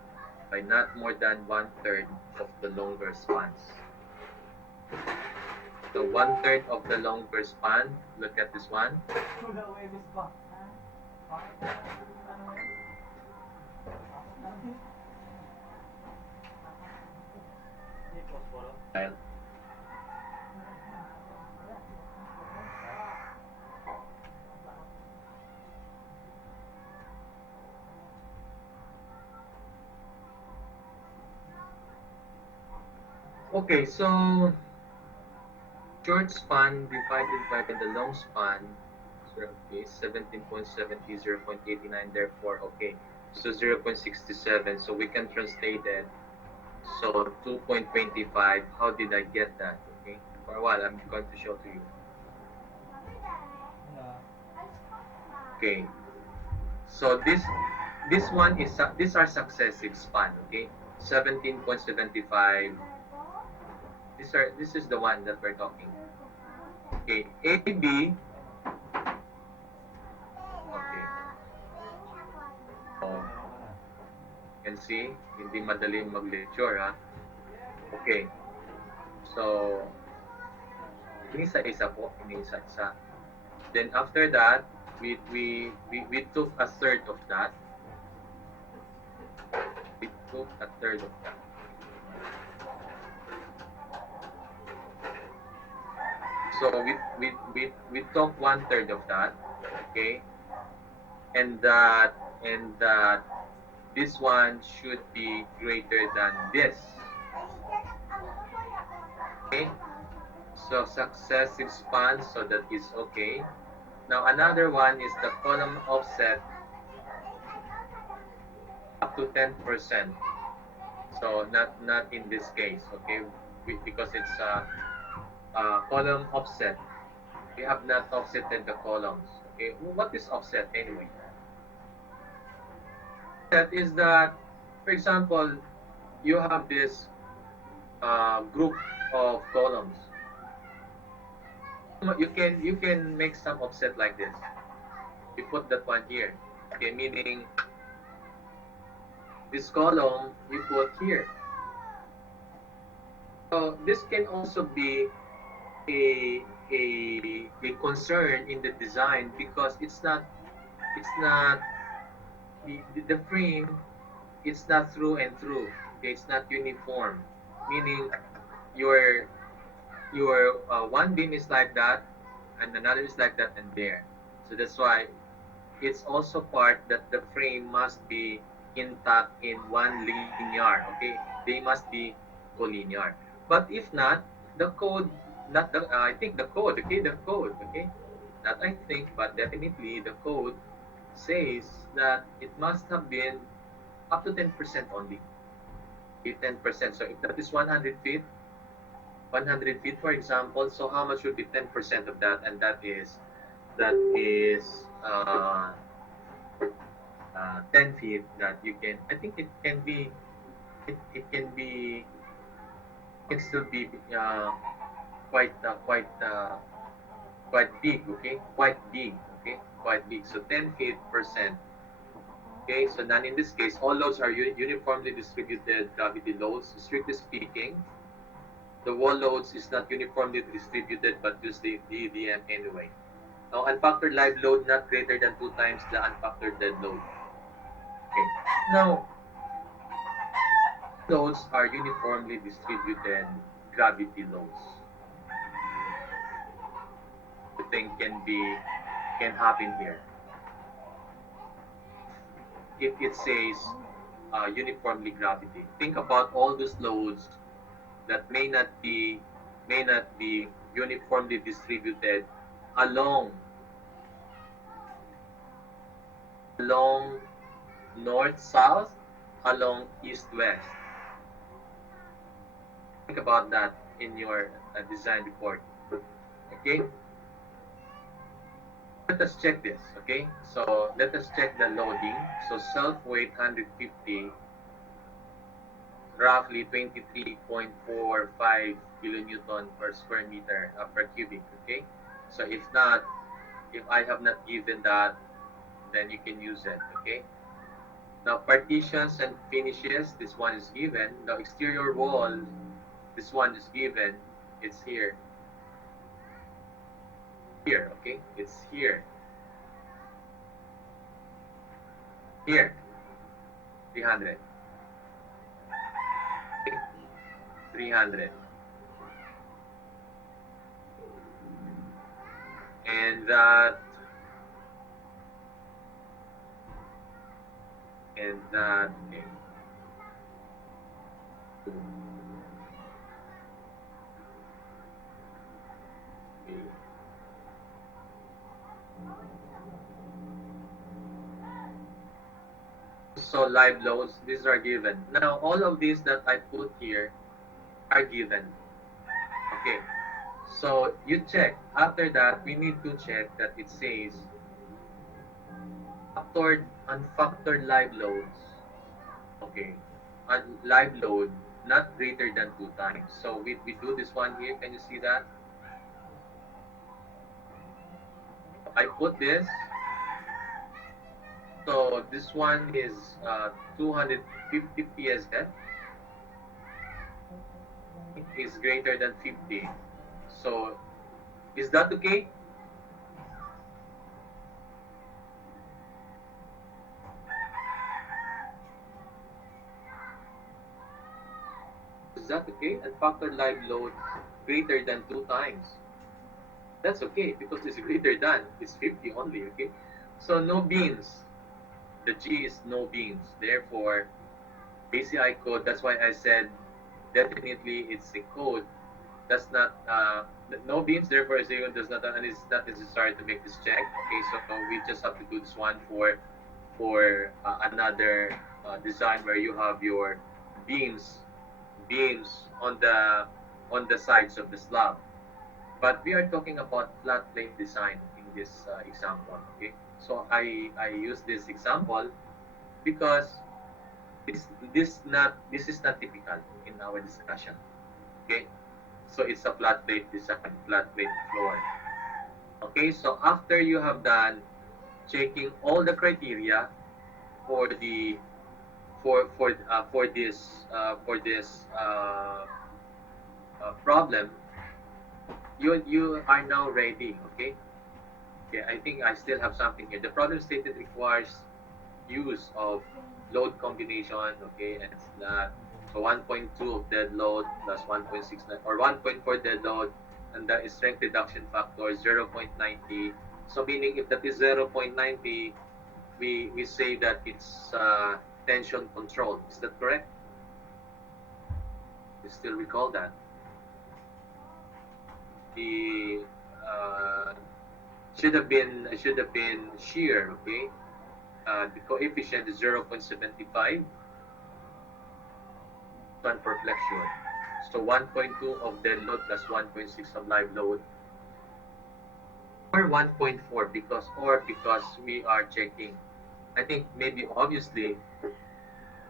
by not more than one-third of the longer spans. So one-third of the longer span, look at this one. Okay, so short span divided by the long span, so okay, 17.70, 0.89, therefore, okay, so 0.67, so we can translate it. So 2.25, how did I get that? Okay, for a while, I'm going to show to you. Okay, so this one is, these are successive span, okay, 17.75, this is the one that we're talking. Okay, AB. Okay. Oh, you can see, hindi madaling mag-lecture, ha? Okay. So, inisa-isa po, inisa-isa. Then after that, we took a third of that. We took a third of that. So we took one third of that, okay? And that this one should be greater than this. Okay? So successive spans, so that is okay. Now another one is the column offset up to 10%. So not in this case, okay? Because it's column offset. We have not offsetted the columns. Okay, what is offset anyway? Offset is that, for example, you have this group of columns. You can make some offset like this. You put that one here. Okay, meaning this column you put here. So this can also be a concern in the design because it's not the frame, it's not through and through. Okay, it's not uniform, meaning your one beam is like that and another is like that and there. So that's why it's also part that the frame must be intact in one linear. Okay, they must be collinear. But if not, the code, not the I think the code. Okay, the code. Okay, not I think, but definitely the code says that it must have been up to 10% only. Okay, 10%. So if that is 100 feet, 100 feet for example, so how much would be 10% of that? And that is 10 feet that you can, I think it can be, it can be, it can still be quite, quite big, okay? Quite big, okay? Quite big. So 10 feet percent. Okay, so then in this case, all loads are uniformly distributed gravity loads. Strictly speaking, the wall loads is not uniformly distributed but use the DDM anyway. Now, unfactored live load not greater than 2 times the unfactored dead load. Okay. Now, loads are uniformly distributed gravity loads. The thing can happen here. If it says uniformly gravity, think about all those loads that may not be uniformly distributed along north south along east-west. Think about that in your design report. Okay? Let us check this, okay? So let us check the loading. So self-weight 150, roughly 23.45 kilonewton per square meter per cubic, okay? So if not, if I have not given that, then you can use it, okay? Now partitions and finishes, this one is given. Now exterior wall, this one is given. It's here. Here, okay? It's here. Here. 300. Okay? 300. And that okay. So live loads, these are given. Now all of these that I put here are given. Okay. So you check. After that, we need to check that it says factored unfactored live loads. Okay. Live load not greater than 2 times. So we do this one here. Can you see that? I put this. So this one is 250 PSF. It is greater than 50. So is that okay? Is that okay? And factor live load greater than 2 times. That's okay because it's greater than. It's 50 only, okay? So no beans. The G is no beans. Therefore, ACI code, that's why I said definitely it's a code. That's not, no beans, therefore ACI does not, and it's not necessary to make this check. Okay, so we just have to do this one for another design where you have your beams on the sides of the slab. But we are talking about flat plate design in this example. Okay, so I use this example because this is not typical in our discussion. Okay, so it's a flat plate design, flat plate floor. Okay, so after you have done checking all the criteria for the for this problem, you are now ready. Okay. Okay. I think I still have something here. The problem stated requires use of load combination. Okay, and it's so 1.2 of dead load plus 1.69 or 1.4 dead load, and that is strength reduction factor 0.90. So meaning if that is 0.90, we say that it's tension control. Is that correct? You still recall that? The should have been shear. Okay, the coefficient is 0.75 ton per flexion. So 1.2 of dead load plus 1.6 of live load, or 1.4 because we are checking. I think maybe obviously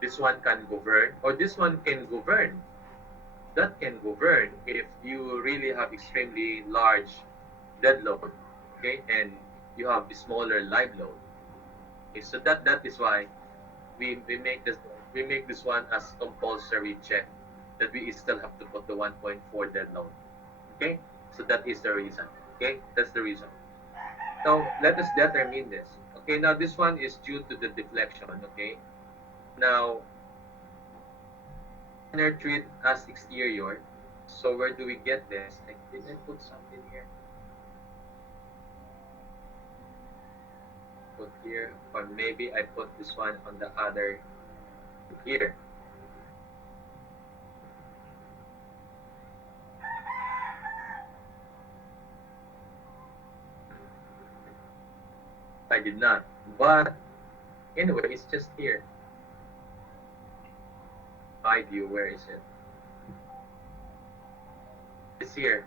this one can govern or this one can govern. That can govern if you really have extremely large dead load, okay, and you have a smaller live load. Okay, so that is why we make this one as compulsory check that we still have to put the 1.4 dead load. Okay, so that is the reason. Okay, that's the reason. Now let us determine this. Okay, now this one is due to the deflection. Okay, now inner treat as exterior. So where do we get this? Did I put something here? Put here, or maybe I put this one on the other here. I did not, but anyway, it's just here. provide you. Where is it? It's here.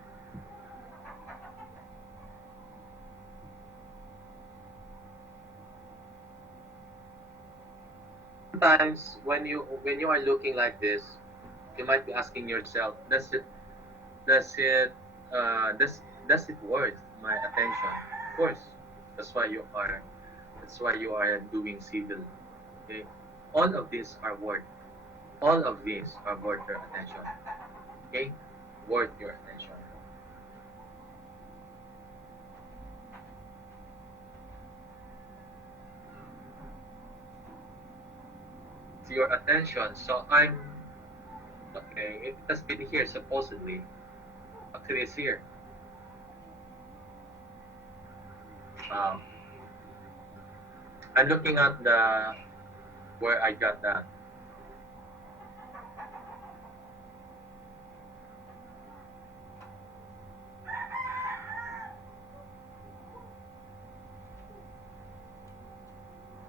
Sometimes when you are looking like this, you might be asking yourself, does it does it worth my attention? Of course, that's why you are that's why you are doing civil. Okay, all of these are worth all of these are worth your attention. Okay, worth your attention. It's your attention. So I'm okay. It has been here supposedly. Actually, it's here. Um, I'm looking at the where I got that.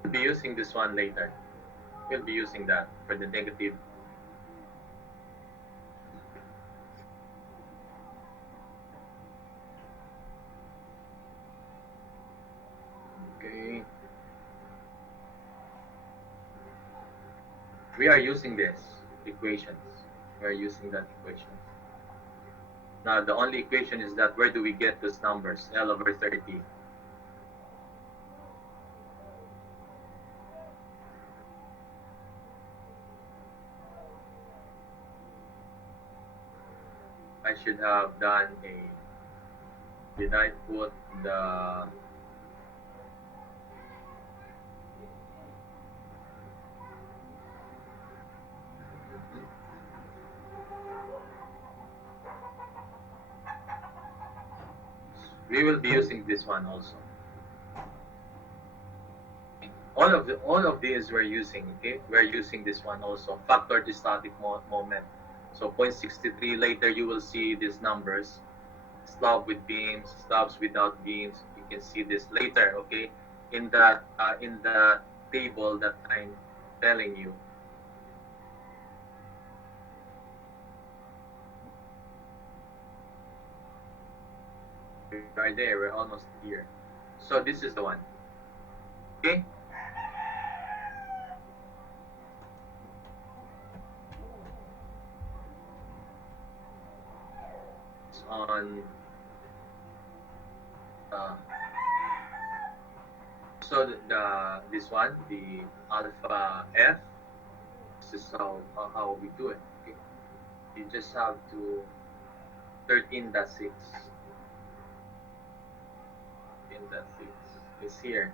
We'll be using this one later. We'll be using that for the negative. Okay. We are using this equations. We are using that equations. Now the only equation is that where do we get those numbers? L over 30. I should have done a, did I put the, we will be using this one also. All of these we're using, okay? We're using this one also. Factor the static moment. So 0.63 later you will see these numbers. Slab with beams, slabs without beams. You can see this later, okay? In that table that I'm telling you. Right there, we're almost here. So this is the one. Okay? It's on so this one, the alpha F, this is how we do it. Okay? You just have to 13.6. 13.6 is here.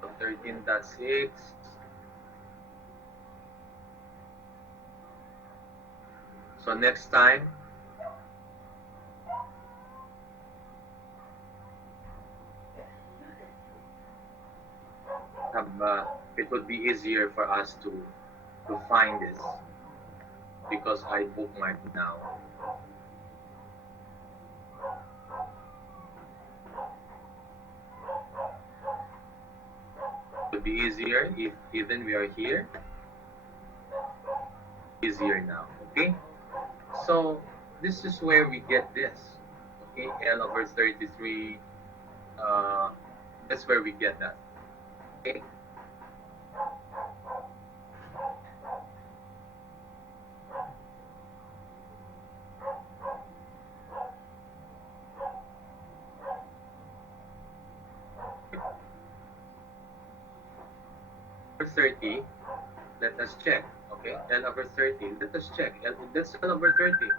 So 13.6. So next time, it would be easier for us to find this because I bookmarked now. It would be easier if even we are here. Easier now, okay? So this is where we get this, okay? L over 33, that's where we get that, okay? Over 30, let us check, okay? L over 30, let us check. That's L over 30.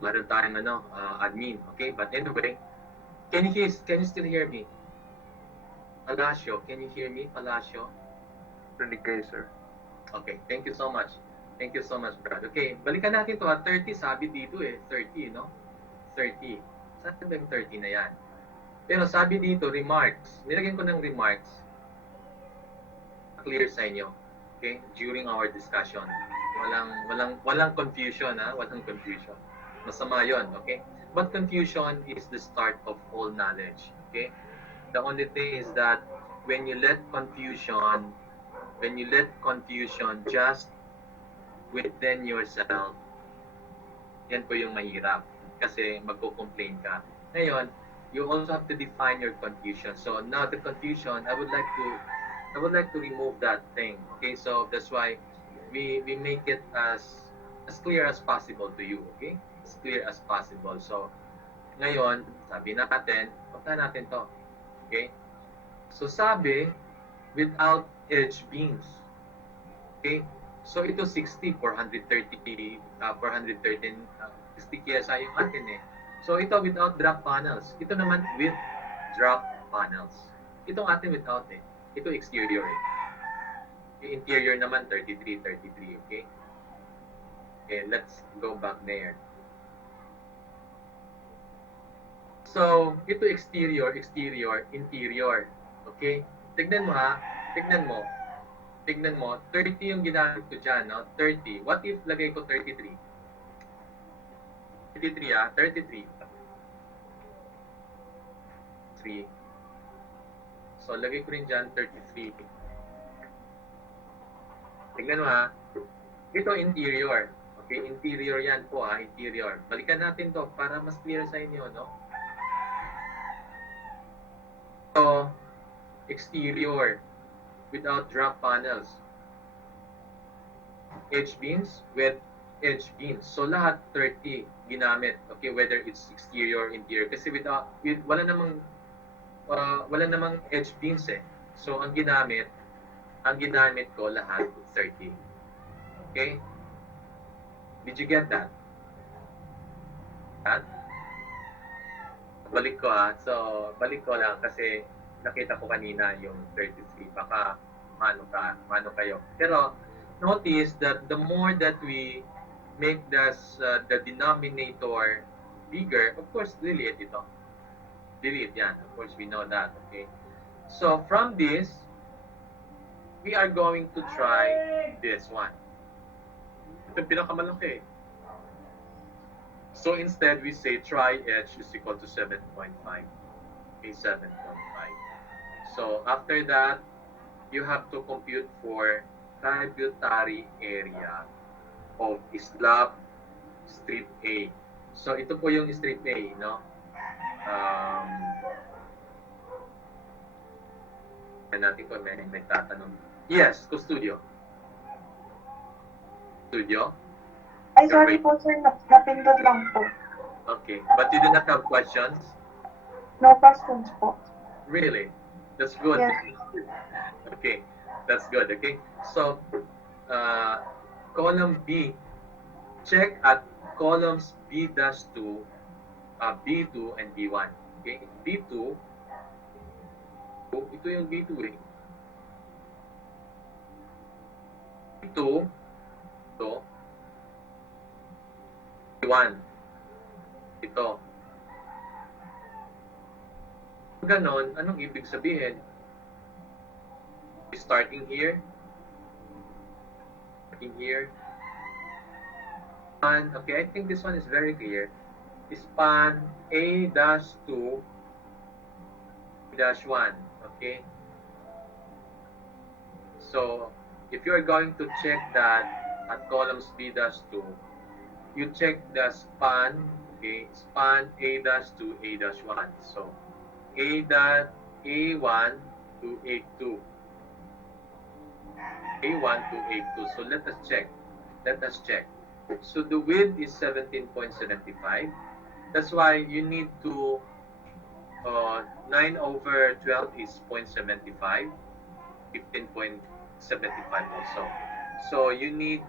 Meron tayong admin. Okay, but anyway, can you still hear me? Palacio, can you hear me, Palacio? Rinig kayo, sir. Okay, thank you so much. Thank you so much, Brad. Okay, balikan natin to. 30 sabi dito 30, no? 30. Saan ba yung 30 na yan? Pero sabi dito, remarks. Nilagyan ko ng remarks. Clear sa inyo. Okay? During our discussion. Walang confusion, ha? Walang confusion. Masama yon, okay? But confusion is the start of all knowledge. Okay? The only thing is that when you let confusion just within yourself, yan po yung mahirap. Kasi magko-complain ka. Ngayon, you also have to define your confusion. So now the confusion, I would like to remove that thing. Okay, so that's why we make it as clear as possible to you. Okay, as clear as possible. So ngayon, sabi natin, punta natin to. Okay, so sabi without edge beams. Okay, so ito 60, 413, 60 KSI yung atin eh. So ito without drop panels. Ito naman with drop panels. Itong atin without eh. Ito exterior eh. Yung interior naman 33, okay? Okay, let's go back there. So, ito exterior, interior. Okay? Tignan mo ha. Tignan mo. 30 yung ginamit ko dyan, no? 30. What if lagay ko 33? 33 ah. 33. 3. So, lagay ko rin dyan 33. Tignan mo ha. Ito interior. Okay, interior yan po ha. Interior. Balikan natin to para mas clear sa inyo, no? So, exterior without drop panels. Edge beams with edge beams. So, lahat 30 ginamit. Okay, whether it's exterior, interior. Kasi wala namang edge beams eh. So, ang ginamit ko lahat 30. Okay? Did you get that? Balik ko ha. So, balik ko lang kasi nakita ko kanina yung 33. Baka mano kayo. Pero, notice that the more that we make the denominator bigger, of course, liliit ito. Liliit yan. Of course, we know that. Okay? So, from this, we are going to try this one. Ito pinakamalaki. So instead, we say tri-edge is equal to 7.5. Okay, 7.5. So after that, you have to compute for tributary area of slab strip A. So ito po yung strip A, no? Natin ko may tatanong. Yes, Studio. Ay, sorry po sir, napindot lang po. Okay, but you do not have questions? No questions po. Really? That's good. Yes. Okay, that's good. Okay, so column B, check at columns B-2, B2 and B1. Okay, B2, ito yung B2 eh. B2, ito, B1, ito. Ganon, anong ibig sabihin? Starting here, and okay, I think this one is very clear. Span A-2, A-1, okay? So, if you are going to check that at columns B-2, you check the span, okay, span A-2, A-1. So, A1 to A2. A1 to A2. So, let us check. So, the width is 17.75. That's why you need to 9/12 is 0.75, 15.75 also. So you need,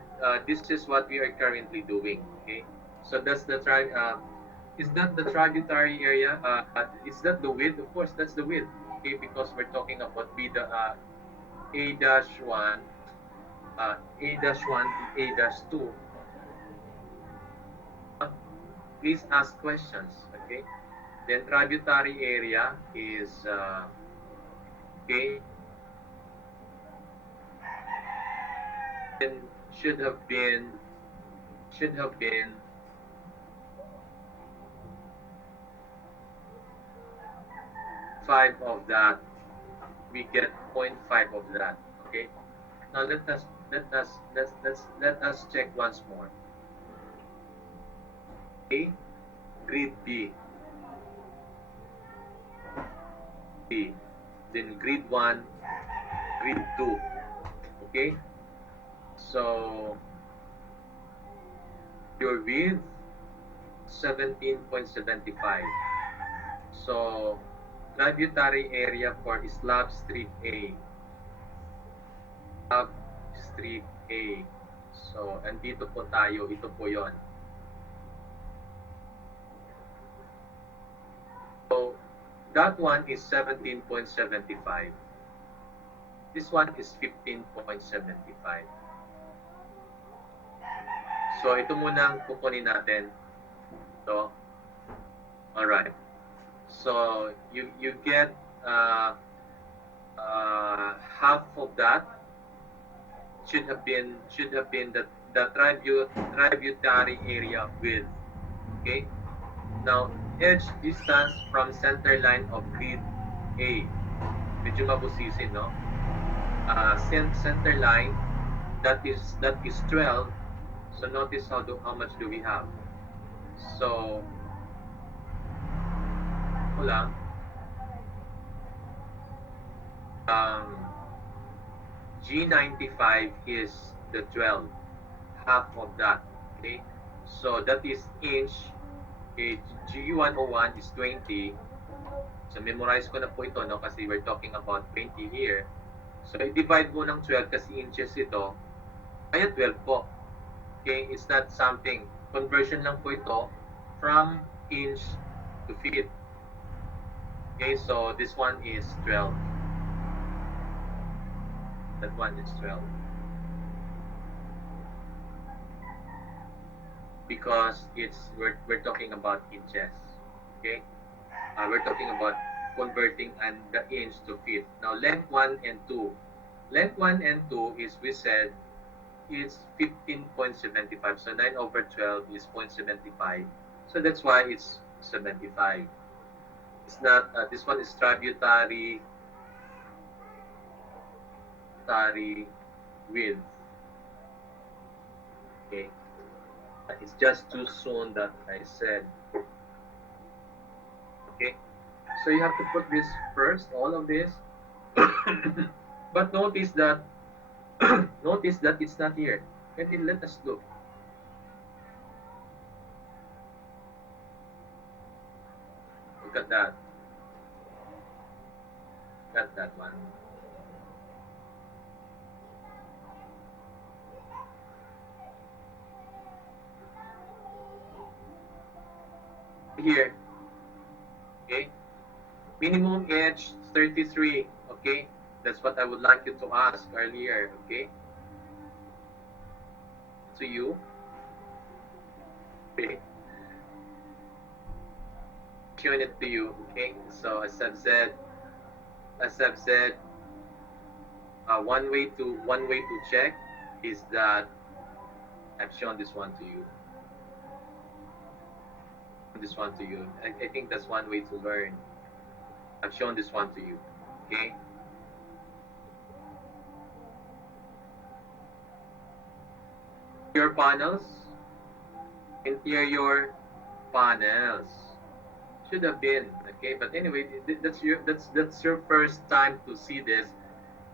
this is what we are currently doing, okay? So that's the is that the tributary area? Is that the width? Of course, that's the width. Okay, because we're talking about B the A dash one, A dash one to A dash two. Please ask questions. Okay. Then tributary area is okay. Then should have been should have been 5 of that. We get 0.5 of that. Okay. Now let us check once more. A, grid B, B, then grid 1, grid 2. Okay. So your width 17.75. So tributary area for slab strip A. Slab strip A. So andito po tayo, ito po 'yon. So that one is 17.75. This one is 15.75. So ito muna ang kukunin natin. So, alright. So you get half of that should have been the tributary area width. Okay. Now edge distance from center line of grid A. Medyo mabusisin, no? Center line that is 12. So notice how much do we have? So lang G95 is the 12, half of that. Okay, so that is inch. Okay, G101 is 20. So memorize ko na po ito, no, kasi we're talking about 20 here. So i-divide mo ng 12 kasi inches ito, kaya 12 po. Okay, it's not something, conversion lang po ito from inch to feet. Okay, so this one is 12. That one is 12. Because we're talking about inches. Okay, we're talking about converting and the inch to feet. Now length 1 and 2. Length 1 and 2 is, we said, is 15.75. So 9 over 12 is 0.75. So that's why it's 75. It's not, this one is tributary width. Okay. It's just too soon that I said. Okay. So you have to put this first, all of this. But notice that it's not here. And then let us look. Look at that. Got that one. Here. Okay. Minimum edge 33. Okay. That's what I would like you to ask earlier. Okay. To you. Okay. Showing it to you. Okay. So as I've said, one way to check is that I've shown this one to you. This one to you. I think that's one way to learn. I've shown this one to you. Okay. Interior panels should have been okay, but anyway, that's your first time to see this,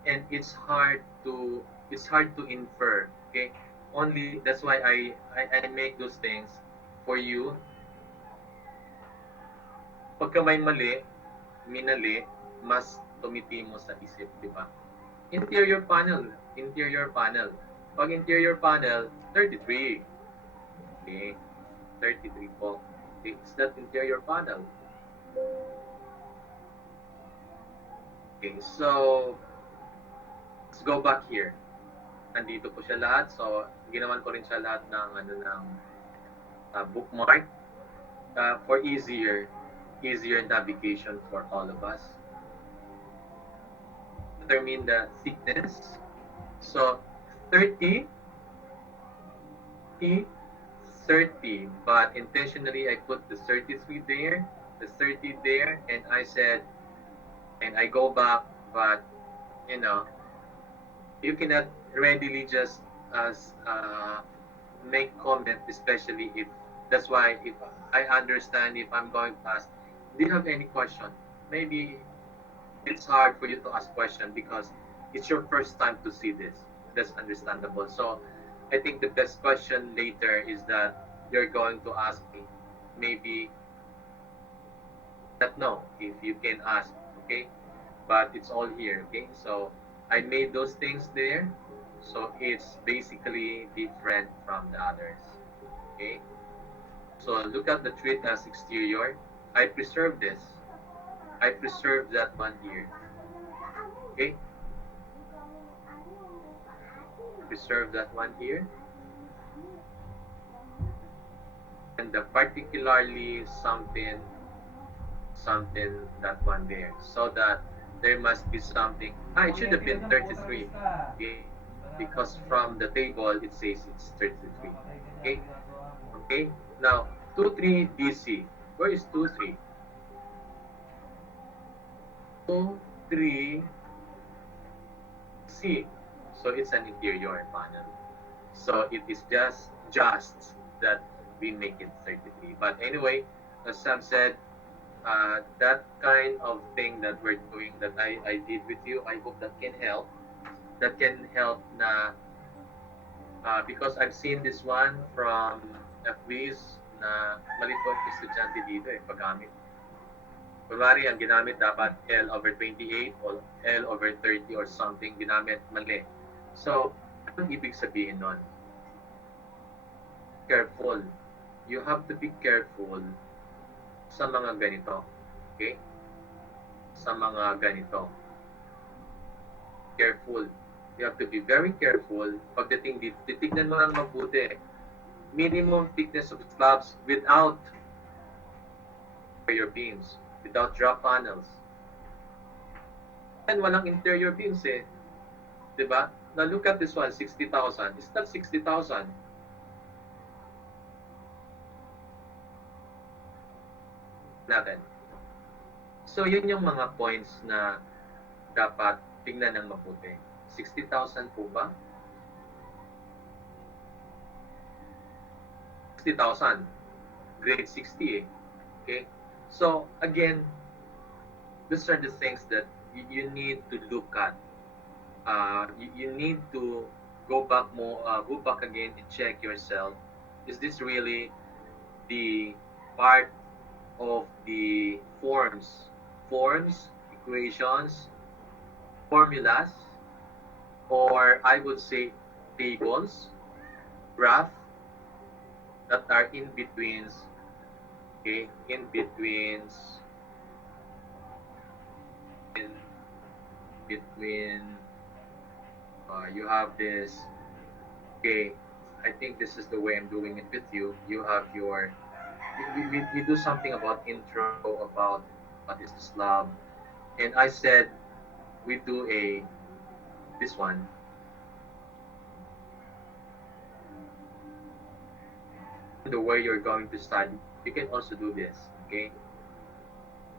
and it's hard to infer. Okay, only that's why I make those things for you. Pagka may mali, minali, mas tumiti mo sa isip, di ba? Interior panel. Pag interior panel, 33. Okay. 33 po. Okay, it's that interior panel. Okay, so let's go back here. Nandito po siya lahat. So, ginawan ko rin siya lahat ng bookmark for easier navigation for all of us. Determine the thickness. So, 30, 30, but intentionally I put the 33 there, the 30 there, and I said, and I go back, but you know, you cannot readily just make comment, especially if that's why if I understand if I'm going to ask, do you have any question? Maybe it's hard for you to ask question because it's your first time to see this. That's understandable. So I think the best question later is that you're going to ask me. Maybe not know if you can ask, okay? But it's all here, okay? So I made those things there. So it's basically different from the others, okay? So look at the treat as exterior. I preserve this. I preserve that one here, okay? Preserve that one here. And the particularly something that one there, so that there must be something. It should have been 33, okay? Because from the table it says it's 33, okay? Okay, now 23 DC. Where is 23? 23 C. So it's an interior panel. So it is just that we make it 33. But anyway, as Sam said, that kind of thing that we're doing, that I did with you, I hope that can help. That can help na because I've seen this one from a quiz na mali po ang estudyante dito paggamit. Kunwari, ang ginamit dapat L over 28 or L over 30 or something, ginamit mali. So, anong ibig sabihin nun? Careful. You have to be careful sa mga ganito. Okay? Sa mga ganito. Careful. You have to be very careful. Pagdating dito, titignan mo lang mabuti. Minimum thickness of slabs without interior beams, without drop panels. And walang interior beams Diba? Now look at this one, 60,000. It's not 60,000. Natin. So yun yung mga points na dapat tingnan ng mabuti. 60,000 po ba? 60,000. Grade 60 Okay? So, again, these are the things that you need to look at. You need to go back again and check yourself. Is this really the part of the forms, equations, formulas, or I would say tables, graph that are in betweens, okay, in between you have this, okay, I think this is the way I'm doing it with you. You have your, we do something about intro, about what is the slab, and I said we do this one. The way you're going to study, you can also do this, okay?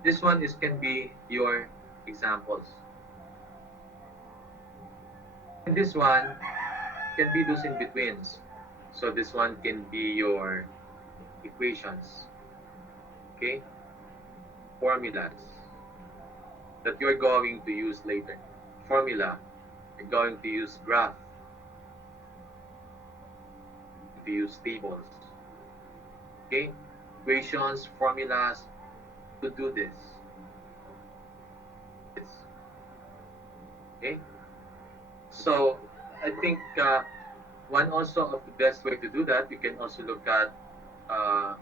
This one can be your examples. And this one can be those in betweens. So this one can be your equations, okay? Formulas that you're going to use later. Formula, you're going to use graph, to use tables, okay? Equations, formulas, to do this. Okay? So, I think one also of the best way to do that, you can also look at uh,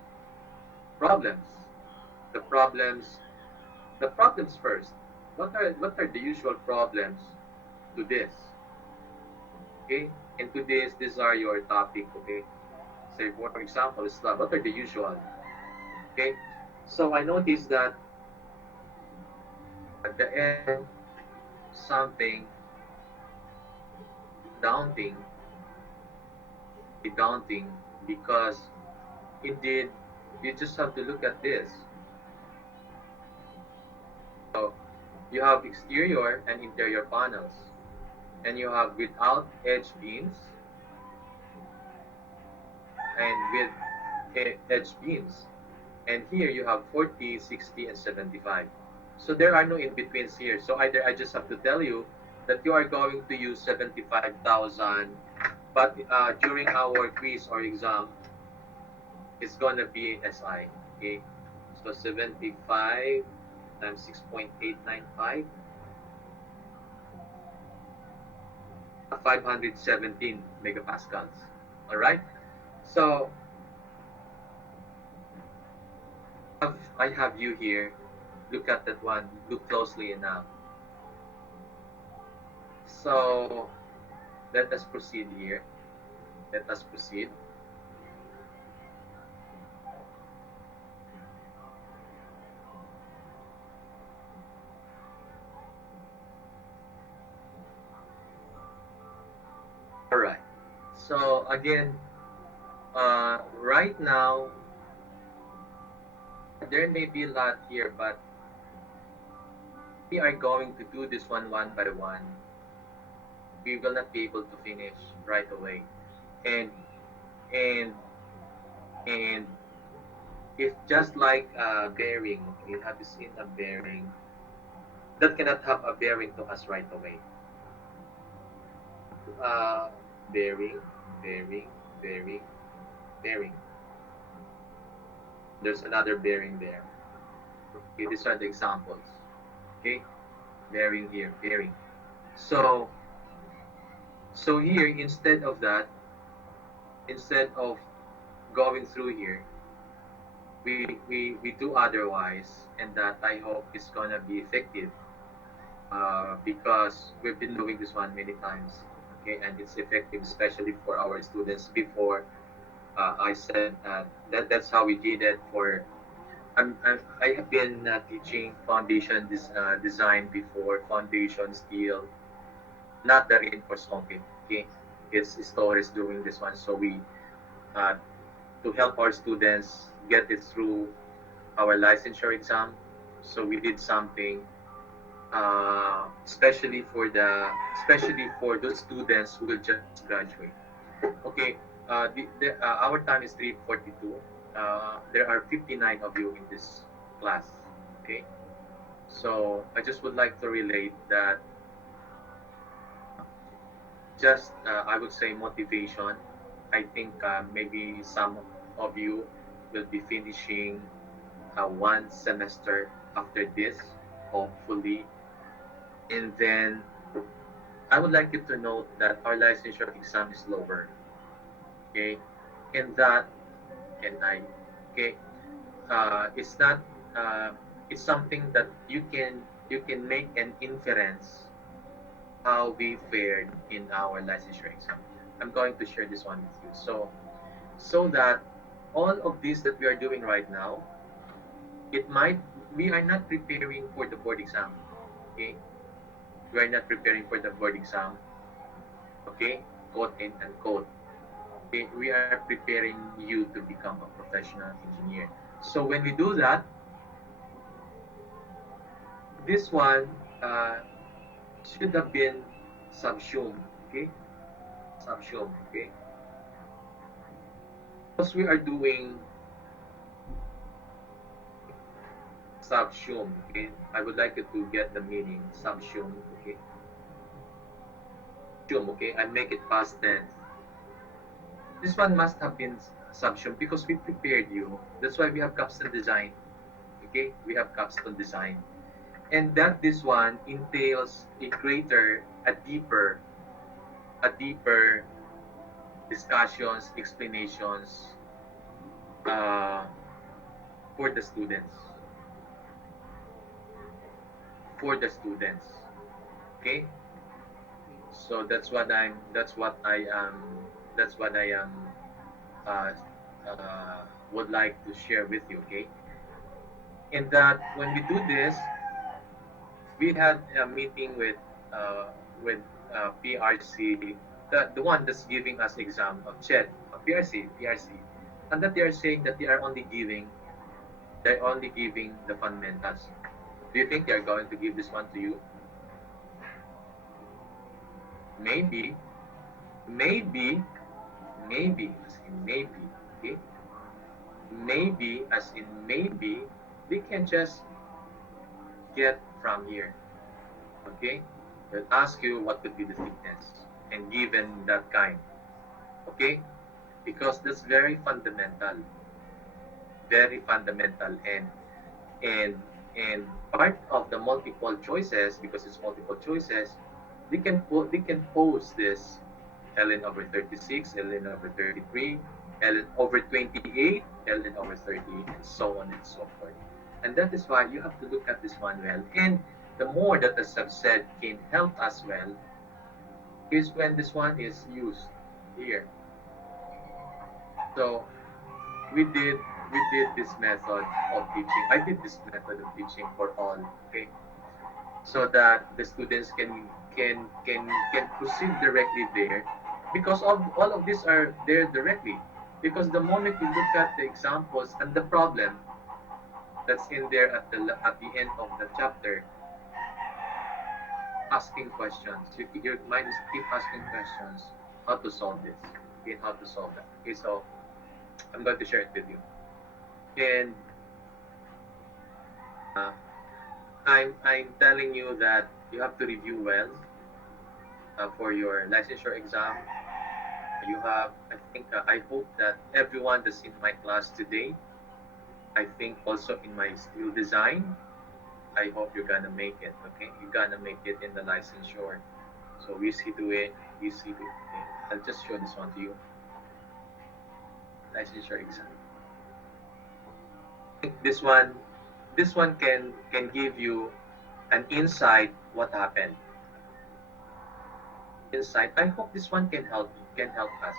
problems. The problems, the problems first. What are the usual problems to this? Okay, and to this, these are your topic. Okay, say for example, Islam. What are the usual? Okay, so I noticed that at the end, something daunting, daunting, because indeed you just have to look at this. So you have exterior and interior panels, and you have without edge beams and with edge beams. And here you have 40, 60, and 75. So there are no in-betweens here. So either I just have to tell you that you are going to use 75,000, but during our quiz or exam, it's gonna be SI. Okay, so 75 times 6.895, 517 megapascals. All right. So I have you here. Look at that one. Look closely enough. So let us proceed here. Let us proceed. All right. So again, right now there may be a lot here, but we are going to do this one by one. We will not be able to finish right away. And and and if just like a bearing, okay, have you seen a bearing? That cannot have a bearing to us right away. Uh, bearing, bearing, bearing, bearing. There's another bearing there. Okay, these are the examples. Okay, bearing here, bearing. So so here instead of that, instead of going through here, we do otherwise, and that I hope is gonna be effective, because we've been doing this one many times. Okay, and it's effective, especially for our students. Before I said that's how we did it for. I have been teaching foundation design before, foundation steel, not the reinforced concrete. Okay, it's stories doing this one, so we uh, to help our students get it through our licensure exam. So we did something, especially for those students who will just graduate. Okay, our time is 3:42. There are 59 of you in this class. Okay, so I just would like to relate that, just I would say motivation. I think maybe some of you will be finishing one semester after this, hopefully. And then I would like you to note that our licensure exam is lower. Okay, and that, and I, okay, it's not, uh, it's something that you can make an inference how we fared in our licensure exam. I'm going to share this one with you. So that all of this that we are doing right now, it might we are not preparing for the board exam. Okay, we are not preparing for the board exam. Okay, quote and unquote. Okay, we are preparing you to become a professional engineer. So when we do that, this one should have been subsumed. Okay, subsumed. Okay, because we are doing subsumed. Okay, I would like you to get the meaning subsumed. Okay, subsumed. Okay, I make it past tense. This one must have been subsumed because we prepared you. That's why we have capstone design. Okay, we have capstone design, and that this one entails a greater, a deeper discussions, explanations uh, for the students. For the students. Okay? So that's what I am uh, would like to share with you. Okay? In that when we do this, we had a meeting uh, with PRC, the one that's giving us exam of CHED, PRC, and that they are saying that they're only giving the fundamentals. Do you think they are going to give this one to you? Maybe, maybe, maybe, as in maybe, okay? Maybe, as in maybe, they can just get from here, okay? They'll ask you what could be the thickness, and given that kind, okay? Because that's very fundamental, and and part of the multiple choices, because it's multiple choices, they can pose this ln over 36, ln over 33, ln over 28, ln over 30, and so on and so forth. And that is why you have to look at this one well. And the more that the subset can help us well is when this one is used here. So we did this method of teaching. I did this method of teaching for all, okay? So that the students can proceed directly there, because of all of these are there directly. Because the moment you look at the examples and the problem that's in there at the end of the chapter, asking questions, your mind is keep asking questions, how to solve this, okay, how to solve that. Okay, so I'm going to share it with you. And uh, I'm telling you that you have to review well for your licensure exam. You have, I think, I hope that everyone that's in my class today, I think also in my skill design, I hope you're gonna make it. Okay, you're gonna make it in the licensure. So we see to it. We see to it. Okay. I'll just show this one to you. Licensure exam. This one can give you an insight what happened. Insight. I hope this one can help us,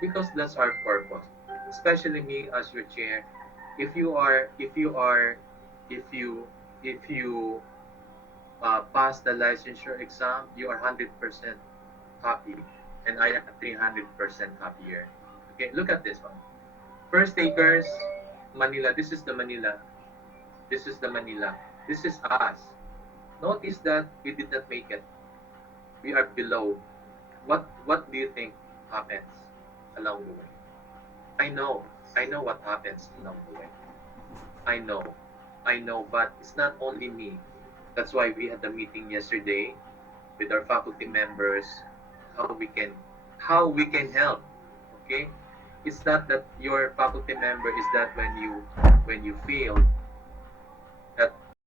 because that's our purpose. Especially me as your chair. If you are if you are if you pass the licensure exam, you are 100% happy, and I am 300% happier. Okay, look at this one. First takers, Manila. This is the Manila. This is the Manila. This is us. Notice that we did not make it. We are below. What do you think happens along the way? I know what happens along the way. I know. I know, but it's not only me. That's why we had a meeting yesterday with our faculty members, how we can help. Okay? It's not that your faculty member is that when you fail, that